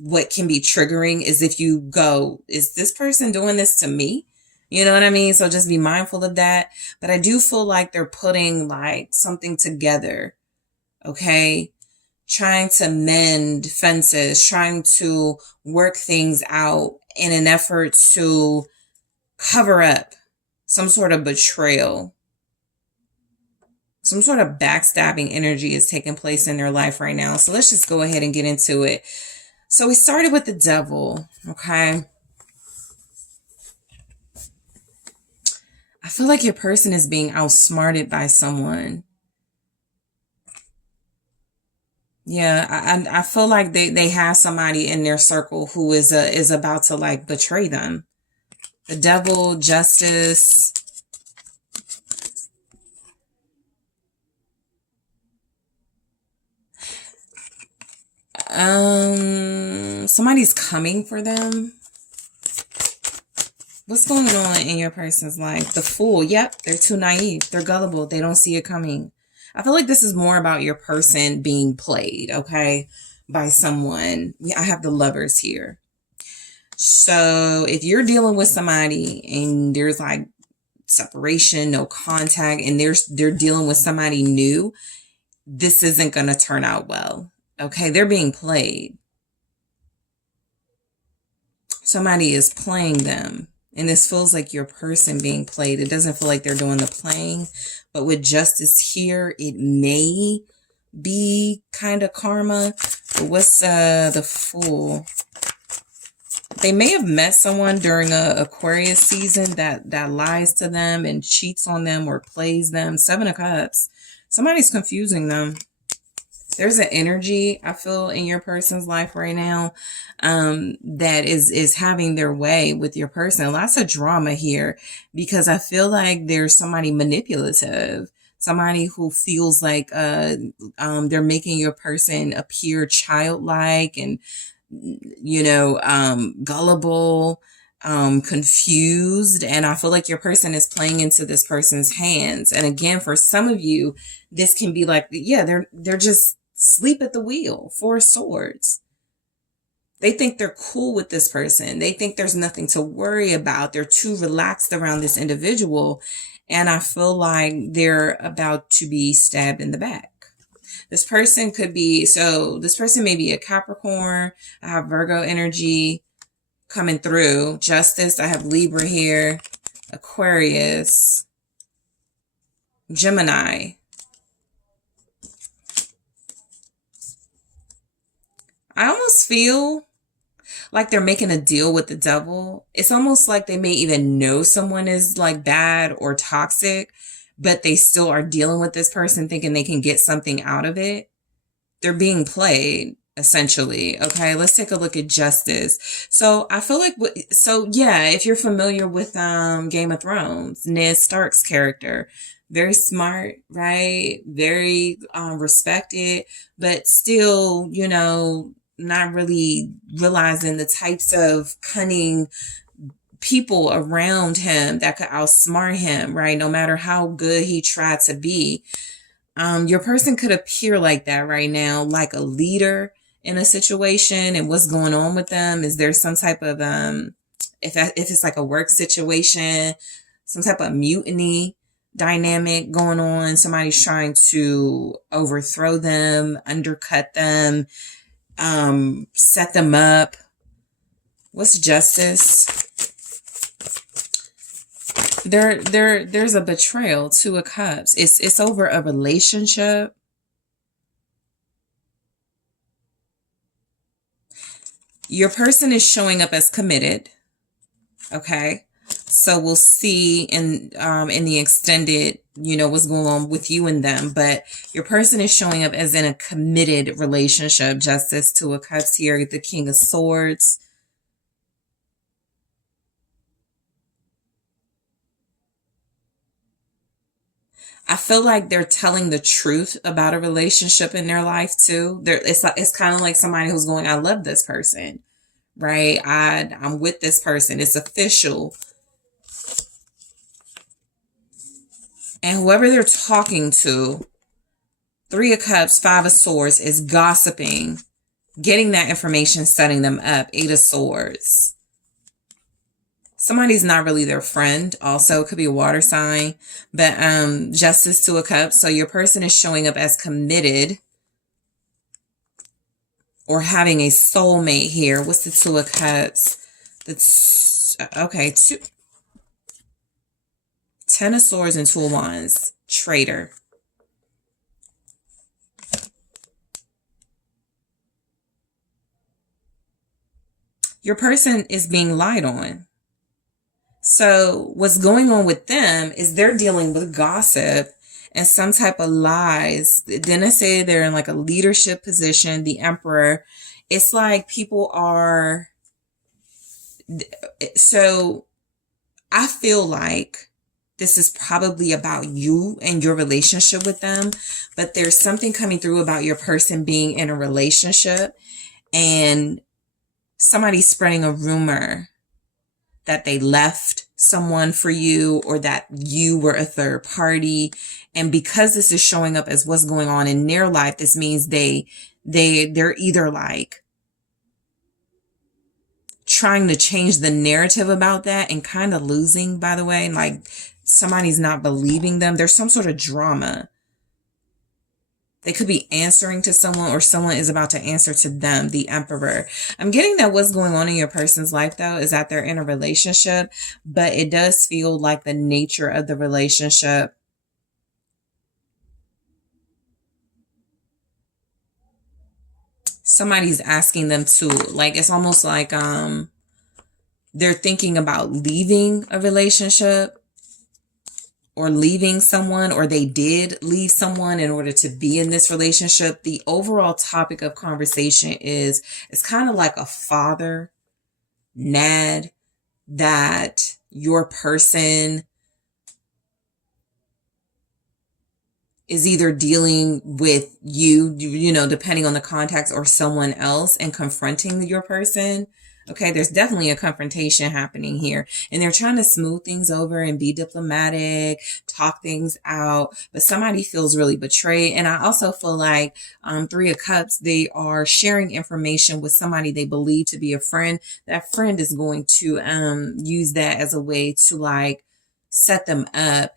what can be triggering is if you go, is this person doing this to me? You know what I mean? So just be mindful of that. But I do feel like they're putting like something together, okay? Trying to mend fences, trying to work things out in an effort to cover up some sort of betrayal. Some sort of backstabbing energy is taking place in their life right now. So let's just go ahead and get into it. So we started with the devil, okay? I feel like your person is being outsmarted by someone. Yeah, I feel like they have somebody in their circle who is about to like betray them. The devil, justice. Somebody's coming for them. What's going on in your person's life? The Fool. Yep, they're too naive. They're gullible. They don't see it coming. I feel like this is more about your person being played, okay, by someone. I have the Lovers here. So if you're dealing with somebody and there's like separation, no contact, and they're dealing with somebody new, this isn't going to turn out well. Okay, they're being played. Somebody is playing them. And this feels like your person being played. It doesn't feel like they're doing the playing. But with justice here, it may be kind of karma. But what's the Fool? They may have met someone during a Aquarius season that lies to them and cheats on them or plays them. 7 of Cups. Somebody's confusing them. There's an energy I feel in your person's life right now that is having their way with your person. Lots of drama here because I feel like there's somebody manipulative, somebody who feels like they're making your person appear childlike and, you know, gullible, confused. And I feel like your person is playing into this person's hands. And again, for some of you, this can be like, yeah, they're just sleep at the wheel. 4 Swords. They think they're cool with this person. They think there's nothing to worry about. They're too relaxed around this individual. And I feel like they're about to be stabbed in the back. This person could be, so this person may be a Capricorn. I have Virgo energy. coming through. Justice, I have Libra here, Aquarius, Gemini. I almost feel like they're making a deal with the devil. It's almost like they may even know someone is like bad or toxic, but they still are dealing with this person thinking they can get something out of it. They're being played, essentially. Okay, let's take a look at Justice. So I feel like, yeah, if you're familiar with Game of Thrones, Ned Stark's character, very smart, right? Very respected, but still, you know, not really realizing the types of cunning people around him that could outsmart him, right? No matter how good he tried to be. Your person could appear like that right now, like a leader in a situation. And what's going on with them? Is there some type of, if it's like a work situation, some type of mutiny dynamic going on? Somebody's trying to overthrow them, undercut them, set them up. What's Justice? There's a betrayal, Two of Cups. It's over a relationship. Your person is showing up as committed. Okay. So we'll see in the extended, you know, what's going on with you and them. But your person is showing up as in a committed relationship. Justice, Two of Cups here, the King of Swords. I feel like they're telling the truth about a relationship in their life too. It's kind of like somebody who's going, I love this person, right? I'm with this person. It's official. And whoever they're talking to, Three of Cups, Five of Swords, is gossiping, getting that information, setting them up. Eight of Swords. Somebody's not really their friend. Also, it could be a water sign. But Justice, Two of Cups. So your person is showing up as committed or having a soulmate here. What's the Two of Cups? Okay, Ten of Swords and Two of Wands. Traitor. Your person is being lied on. So what's going on with them is they're dealing with gossip and some type of lies. Then I say they're in like a leadership position, the Emperor. It's like people are. So I feel like this is probably about you and your relationship with them, but there's something coming through about your person being in a relationship and somebody's spreading a rumor that they left someone for you or that you were a third party. And because this is showing up as what's going on in their life, this means they're either like trying to change the narrative about that and kind of losing, by the way, like somebody's not believing them. There's some sort of drama. They could be answering to someone or someone is about to answer to them, the Emperor. I'm getting that what's going on in your person's life, though, is that they're in a relationship, but it does feel like the nature of the relationship somebody's asking them to, like, it's almost like they're thinking about leaving a relationship or leaving someone, or they did leave someone in order to be in this relationship. The overall topic of conversation is, it's kind of like a father nad that your person is either dealing with you, you know, depending on the context, or someone else and confronting your person. Okay, there's definitely a confrontation happening here. And they're trying to smooth things over and be diplomatic, talk things out. But somebody feels really betrayed. And I also feel like Three of Cups, they are sharing information with somebody they believe to be a friend. That friend is going to use that as a way to like set them up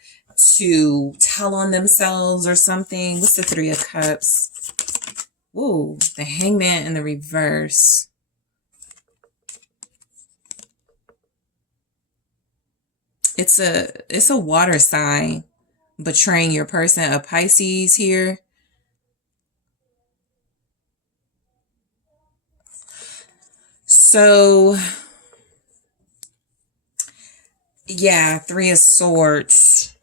to tell on themselves or something. What's the Three of Cups? Ooh, the Hangman in the reverse. It's a water sign betraying your person, a Pisces here. So yeah, Three of Swords.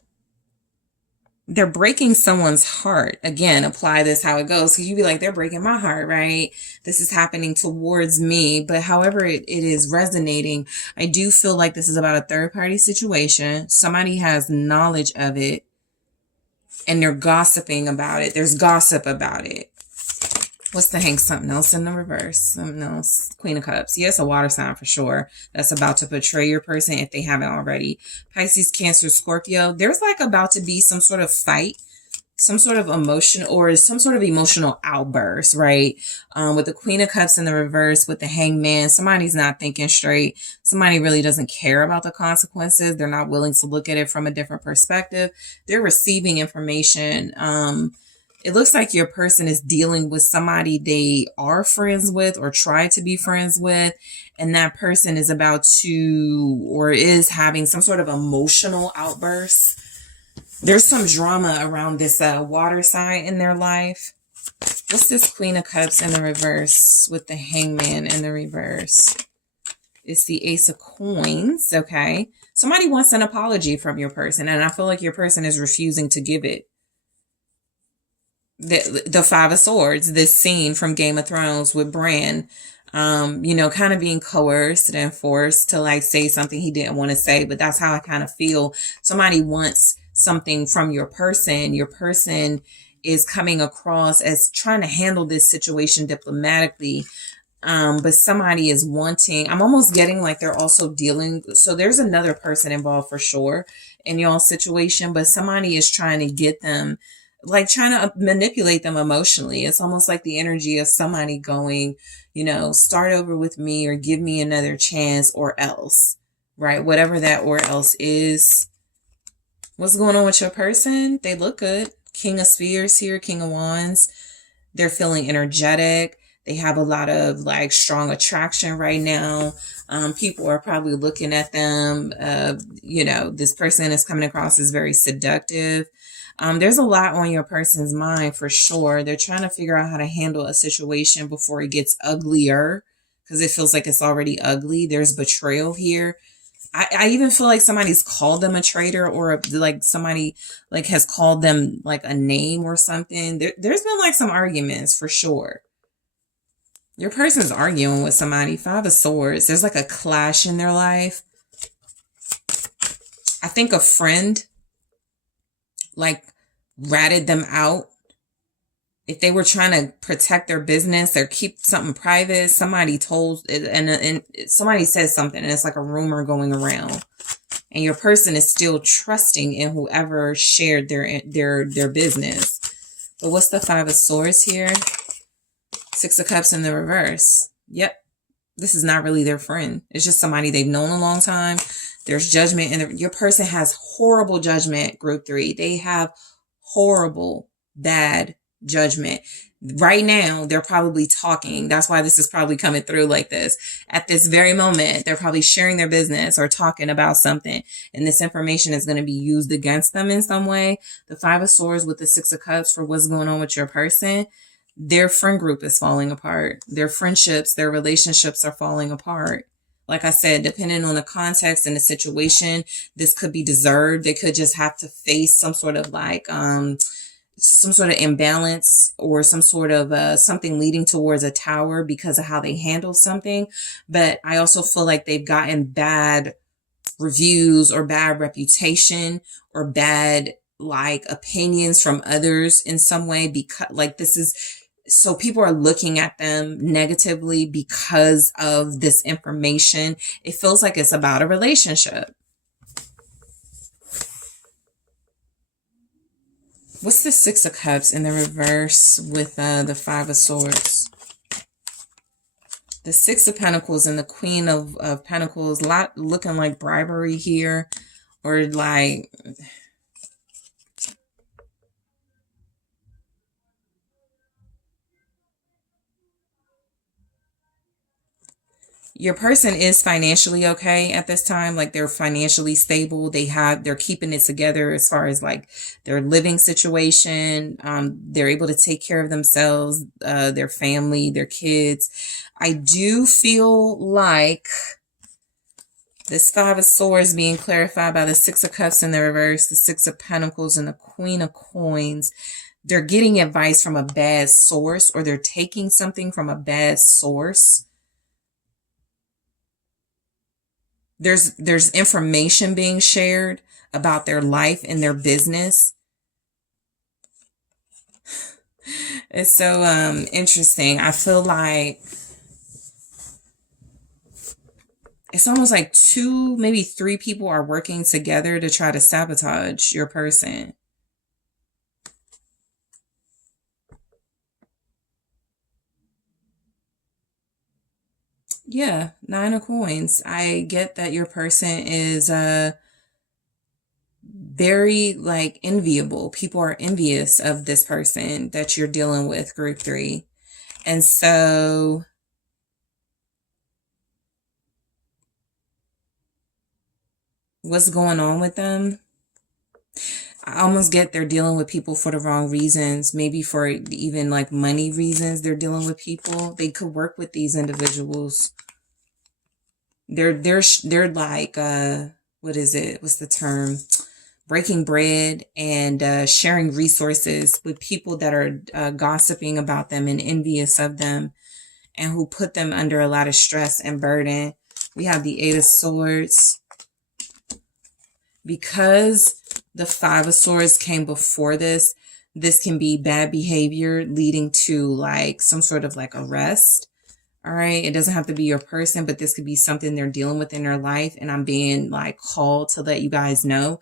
They're breaking someone's heart. Again, apply this how it goes. Because you'd be like, they're breaking my heart, right? This is happening towards me. But however it is resonating, I do feel like this is about a third party situation. Somebody has knowledge of it and they're gossiping about it. There's gossip about it. What's the Hanged? Something else in the reverse. Something else. Queen of Cups. Yes, a water sign for sure. That's about to betray your person if they haven't already. Pisces, Cancer, Scorpio. There's like about to be some sort of fight, some sort of emotion or some sort of emotional outburst, right? With the Queen of Cups in the reverse, with the Hanged Man, somebody's not thinking straight. Somebody really doesn't care about the consequences. They're not willing to look at it from a different perspective. They're receiving information. It looks like your person is dealing with somebody they are friends with or try to be friends with. And that person is about to or is having some sort of emotional outburst. There's some drama around this water sign in their life. What's this Queen of Cups in the reverse with the Hangman in the reverse? It's the Ace of Coins, okay? Somebody wants an apology from your person, and I feel like your person is refusing to give it. The Five of Swords, this scene from Game of Thrones with Bran, you know, kind of being coerced and forced to like say something he didn't want to say, but that's how I kind of feel. Somebody wants something from your person. Your person is coming across as trying to handle this situation diplomatically. But somebody is wanting, I'm almost getting like they're also dealing. So there's another person involved for sure in y'all's situation, but somebody is trying to get them, like trying to manipulate them emotionally. It's almost like the energy of somebody going, you know, start over with me or give me another chance or else, right? Whatever that or else is. What's going on with your person? They look good. King of Spears here, King of Wands. They're feeling energetic. They have a lot of like strong attraction right now. People are probably looking at them. You know, this person is coming across as very seductive. There's a lot on your person's mind for sure. They're trying to figure out how to handle a situation before it gets uglier because it feels like it's already ugly. There's betrayal here. I even feel like somebody's called them a traitor or like somebody like has called them like a name or something. There's been like some arguments for sure. Your person's arguing with somebody. Five of Swords. There's like a clash in their life. I think a friend like ratted them out. If they were trying to protect their business or keep something private, somebody told and somebody says something and it's like a rumor going around. And your person is still trusting in whoever shared their business. But what's the Five of Swords here? Six of Cups in the reverse. Yep. This is not really their friend. It's just somebody they've known a long time. There's judgment and your person has horrible judgment, group 3. They have horrible, bad judgment. Right now, they're probably talking. That's why this is probably coming through like this. At this very moment, they're probably sharing their business or talking about something. And this information is going to be used against them in some way. The Five of Swords with the Six of Cups for what's going on with your person. Their friend group is falling apart. Their friendships, their relationships are falling apart. Like I said, depending on the context and the situation, this could be deserved. They could just have to face some sort of like, some sort of imbalance or some sort of something leading towards a tower because of how they handle something. But I also feel like they've gotten bad reviews or bad reputation or bad like opinions from others in some way because like this is, so people are looking at them negatively because of this information. It feels like it's about a relationship. What's the Six of Cups in the reverse with the Five of Swords? The Six of Pentacles and the Queen of Pentacles, lot looking like bribery here or like... Your person is financially okay at this time. Like they're financially stable. They're keeping it together as far as like their living situation. They're able to take care of themselves, their family, their kids. I do feel like this Five of Swords being clarified by the Six of Cups in the reverse, the Six of Pentacles, and the Queen of Coins. They're getting advice from a bad source, or they're taking something from a bad source. There's information being shared about their life and their business. It's so interesting. I feel like it's almost like 2, maybe 3 people are working together to try to sabotage your person. Yeah, 9 of Coins. I get that your person is very like enviable. People are envious of this person that you're dealing with, group 3. And so what's going on with them? I almost get they're dealing with people for the wrong reasons. Maybe for even like money reasons, they're dealing with people. They could work with these individuals. They're like what is it? What's the term? Breaking bread and sharing resources with people that are gossiping about them and envious of them, and who put them under a lot of stress and burden. We have the 8 of Swords. Because the 5 of Swords came before this can be bad behavior leading to like some sort of like arrest. All right. It doesn't have to be your person, but this could be something they're dealing with in their life. And I'm being like called to let you guys know.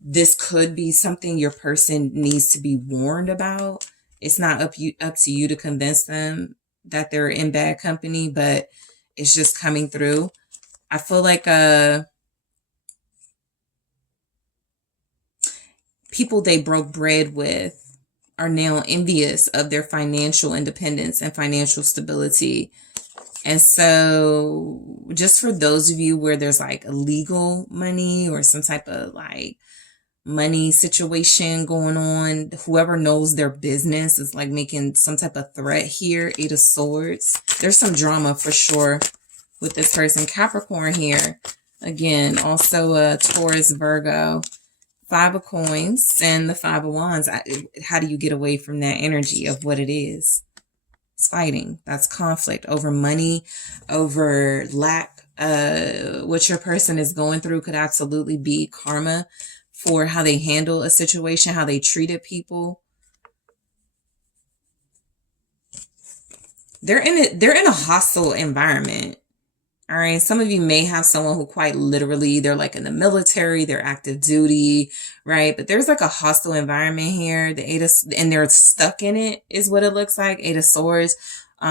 This could be something your person needs to be warned about. It's not up to you to convince them that they're in bad company, but it's just coming through. I feel like people they broke bread with are now envious of their financial independence and financial stability. And so just for those of you where there's like illegal money or some type of like money situation going on, whoever knows their business is like making some type of threat here. 8 of Swords. There's some drama for sure with this person. Capricorn here. Again, also a Taurus, Virgo. 5 of Coins and the 5 of Wands. How do you get away from that energy of what it is? It's fighting. That's conflict over money, over lack. What your person is going through could absolutely be karma for how they handle a situation, how they treated people. They're in a hostile environment. All right. Some of you may have someone who quite literally, they're like in the military, they're active duty, right? But there's like a hostile environment here. And they're stuck in it is what it looks like. 8 of Swords,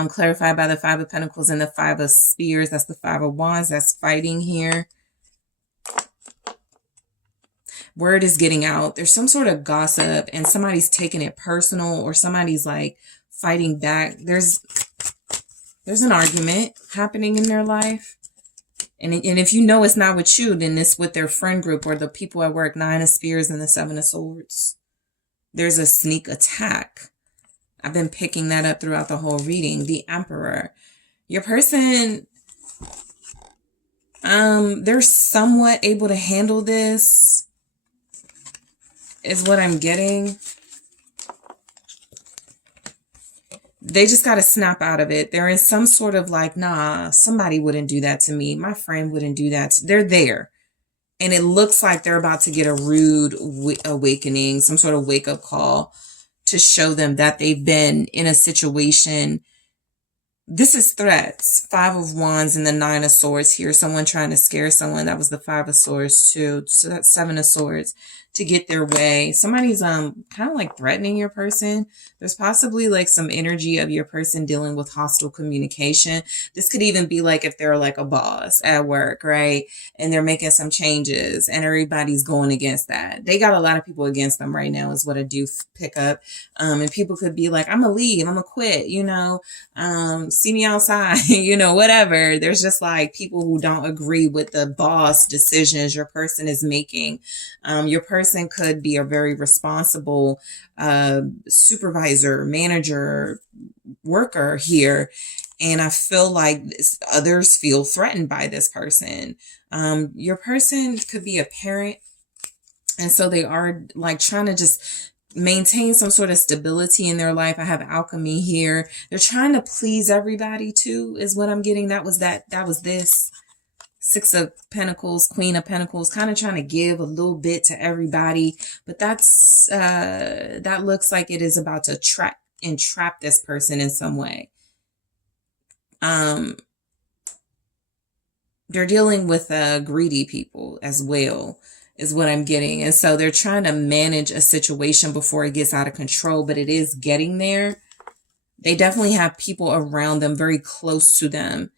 clarified by the 5 of Pentacles and the 5 of Spears. That's the 5 of Wands. That's fighting here. Word is getting out. There's some sort of gossip and somebody's taking it personal, or somebody's like fighting back. There's an argument happening in their life. And if you know it's not with you, then it's with their friend group or the people at work. 9 of Spears and the 7 of Swords. There's a sneak attack. I've been picking that up throughout the whole reading. The Emperor. Your person, they're somewhat able to handle this, is what I'm getting. They just got to snap out of it. They're in some sort of like, nah, somebody wouldn't do that to me. My friend wouldn't do that. They're there. And it looks like they're about to get a rude awakening, some sort of wake-up call to show them that they've been in a situation. This is threats. 5 of Wands and the 9 of Swords here. Someone trying to scare someone. That was the 5 of Swords too. So that's 7 of Swords. to get their way. Somebody's kind of like threatening your person. There's possibly like some energy of your person dealing with hostile communication. This could even be like if they're like a boss at work, right? And they're making some changes and everybody's going against that. They got a lot of people against them right now is what I do pick up. And people could be like, I'm gonna leave, I'm gonna quit, see me outside, whatever. There's just like people who don't agree with the boss decisions your person is making. Your person could be a very responsible supervisor, manager, worker here. And I feel like others feel threatened by this person. Your person could be a parent. And so they are like trying to just maintain some sort of stability in their life. I have alchemy here. They're trying to please everybody too, is what I'm getting. That was this. Six of Pentacles, Queen of Pentacles, kind of trying to give a little bit to everybody. But that looks like it is about to entrap this person in some way. They're dealing with greedy people as well, is what I'm getting. And so they're trying to manage a situation before it gets out of control, but it is getting there. They definitely have people around them, very close to them.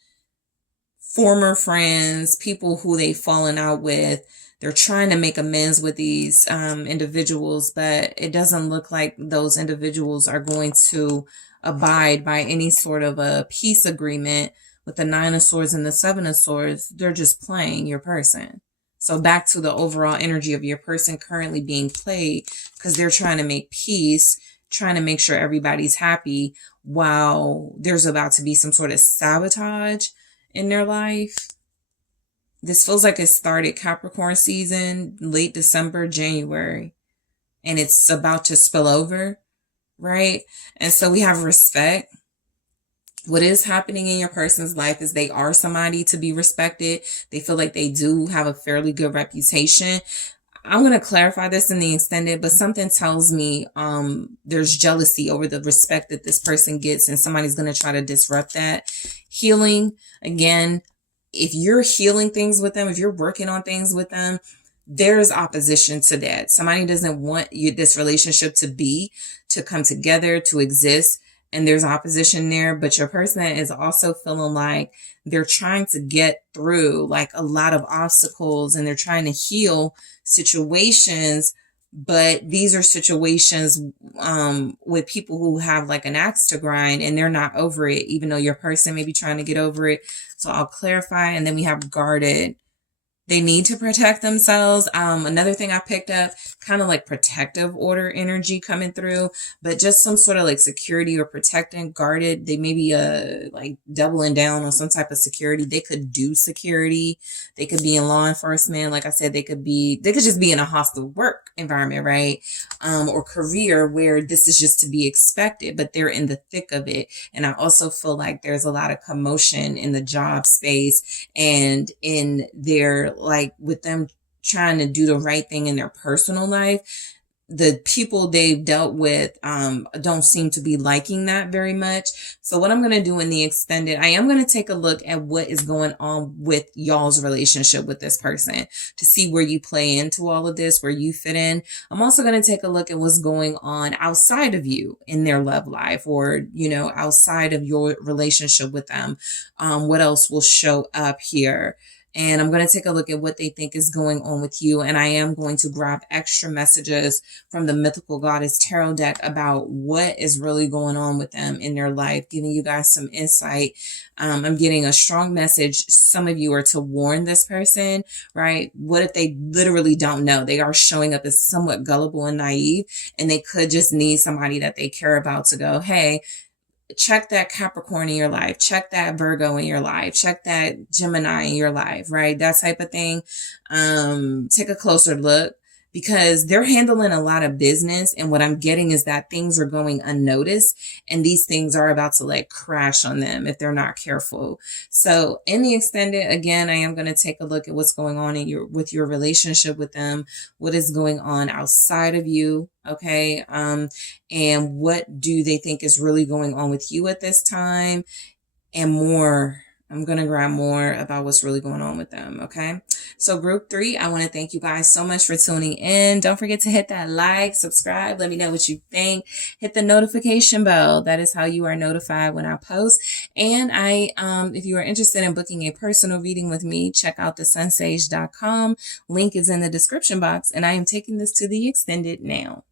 Former friends, people who they've fallen out with. They're trying to make amends with these individuals, but it doesn't look like those individuals are going to abide by any sort of a peace agreement. With the Nine of Swords and the Seven of Swords, they're just playing your person. So back to the overall energy of your person currently being played, because they're trying to make peace, trying to make sure everybody's happy, while there's about to be some sort of sabotage in their life. This feels like it started Capricorn season, late December, January, and it's about to spill over, right? And so we have respect. What is happening in your person's life is they are somebody to be respected. They feel like they do have a fairly good reputation. I'm going to clarify this in the extended, but something tells me there's jealousy over the respect that this person gets, and somebody's going to try to disrupt that. Healing, again, if you're healing things with them, if you're working on things with them, there's opposition to that. Somebody doesn't want this relationship to come together, to exist. And there's opposition there, but your person is also feeling like they're trying to get through like a lot of obstacles, and they're trying to heal situations. But these are situations with people who have like an axe to grind, and they're not over it, even though your person may be trying to get over it. So I'll clarify. And then we have guarded. They need to protect themselves. Another thing I picked up, kind of like protective order energy coming through, but just some sort of like security or protecting, guarded. They may be like doubling down on some type of security. They could do security. They could be in law enforcement. Like I said, they could just be in a hostile work environment, right? Or career where this is just to be expected, but they're in the thick of it. And I also feel like there's a lot of commotion in the job space and in their, like with them trying to do the right thing in their personal life. The people they've dealt with don't seem to be liking that very much. So what I'm going to do in the extended, I am going to take a look at what is going on with y'all's relationship with this person to see where you play into all of this, where you fit in. I'm also going to take a look at what's going on outside of you in their love life, or, outside of your relationship with them. What else will show up here? And I'm going to take a look at what they think is going on with you. And I am going to grab extra messages from the Mythical Goddess Tarot deck about what is really going on with them in their life, giving you guys some insight. I'm getting a strong message. Some of you are to warn this person, right? What if they literally don't know? They are showing up as somewhat gullible and naive, and they could just need somebody that they care about to go, hey, check that Capricorn in your life, check that Virgo in your life, check that Gemini in your life, right? That type of thing. Take a closer look, because they're handling a lot of business. And what I'm getting is that things are going unnoticed, and these things are about to like crash on them if they're not careful. So in the extended, again, I am going to take a look at what's going on with your relationship with them, what is going on outside of you. Okay. And what do they think is really going on with you at this time, and more. I'm going to grab more about what's really going on with them. Okay. So group 3, I want to thank you guys so much for tuning in. Don't forget to hit that like, subscribe. Let me know what you think. Hit the notification bell. That is how you are notified when I post. And if you are interested in booking a personal reading with me, check out TheSunSage.com. Link is in the description box. And I am taking this to the extended now.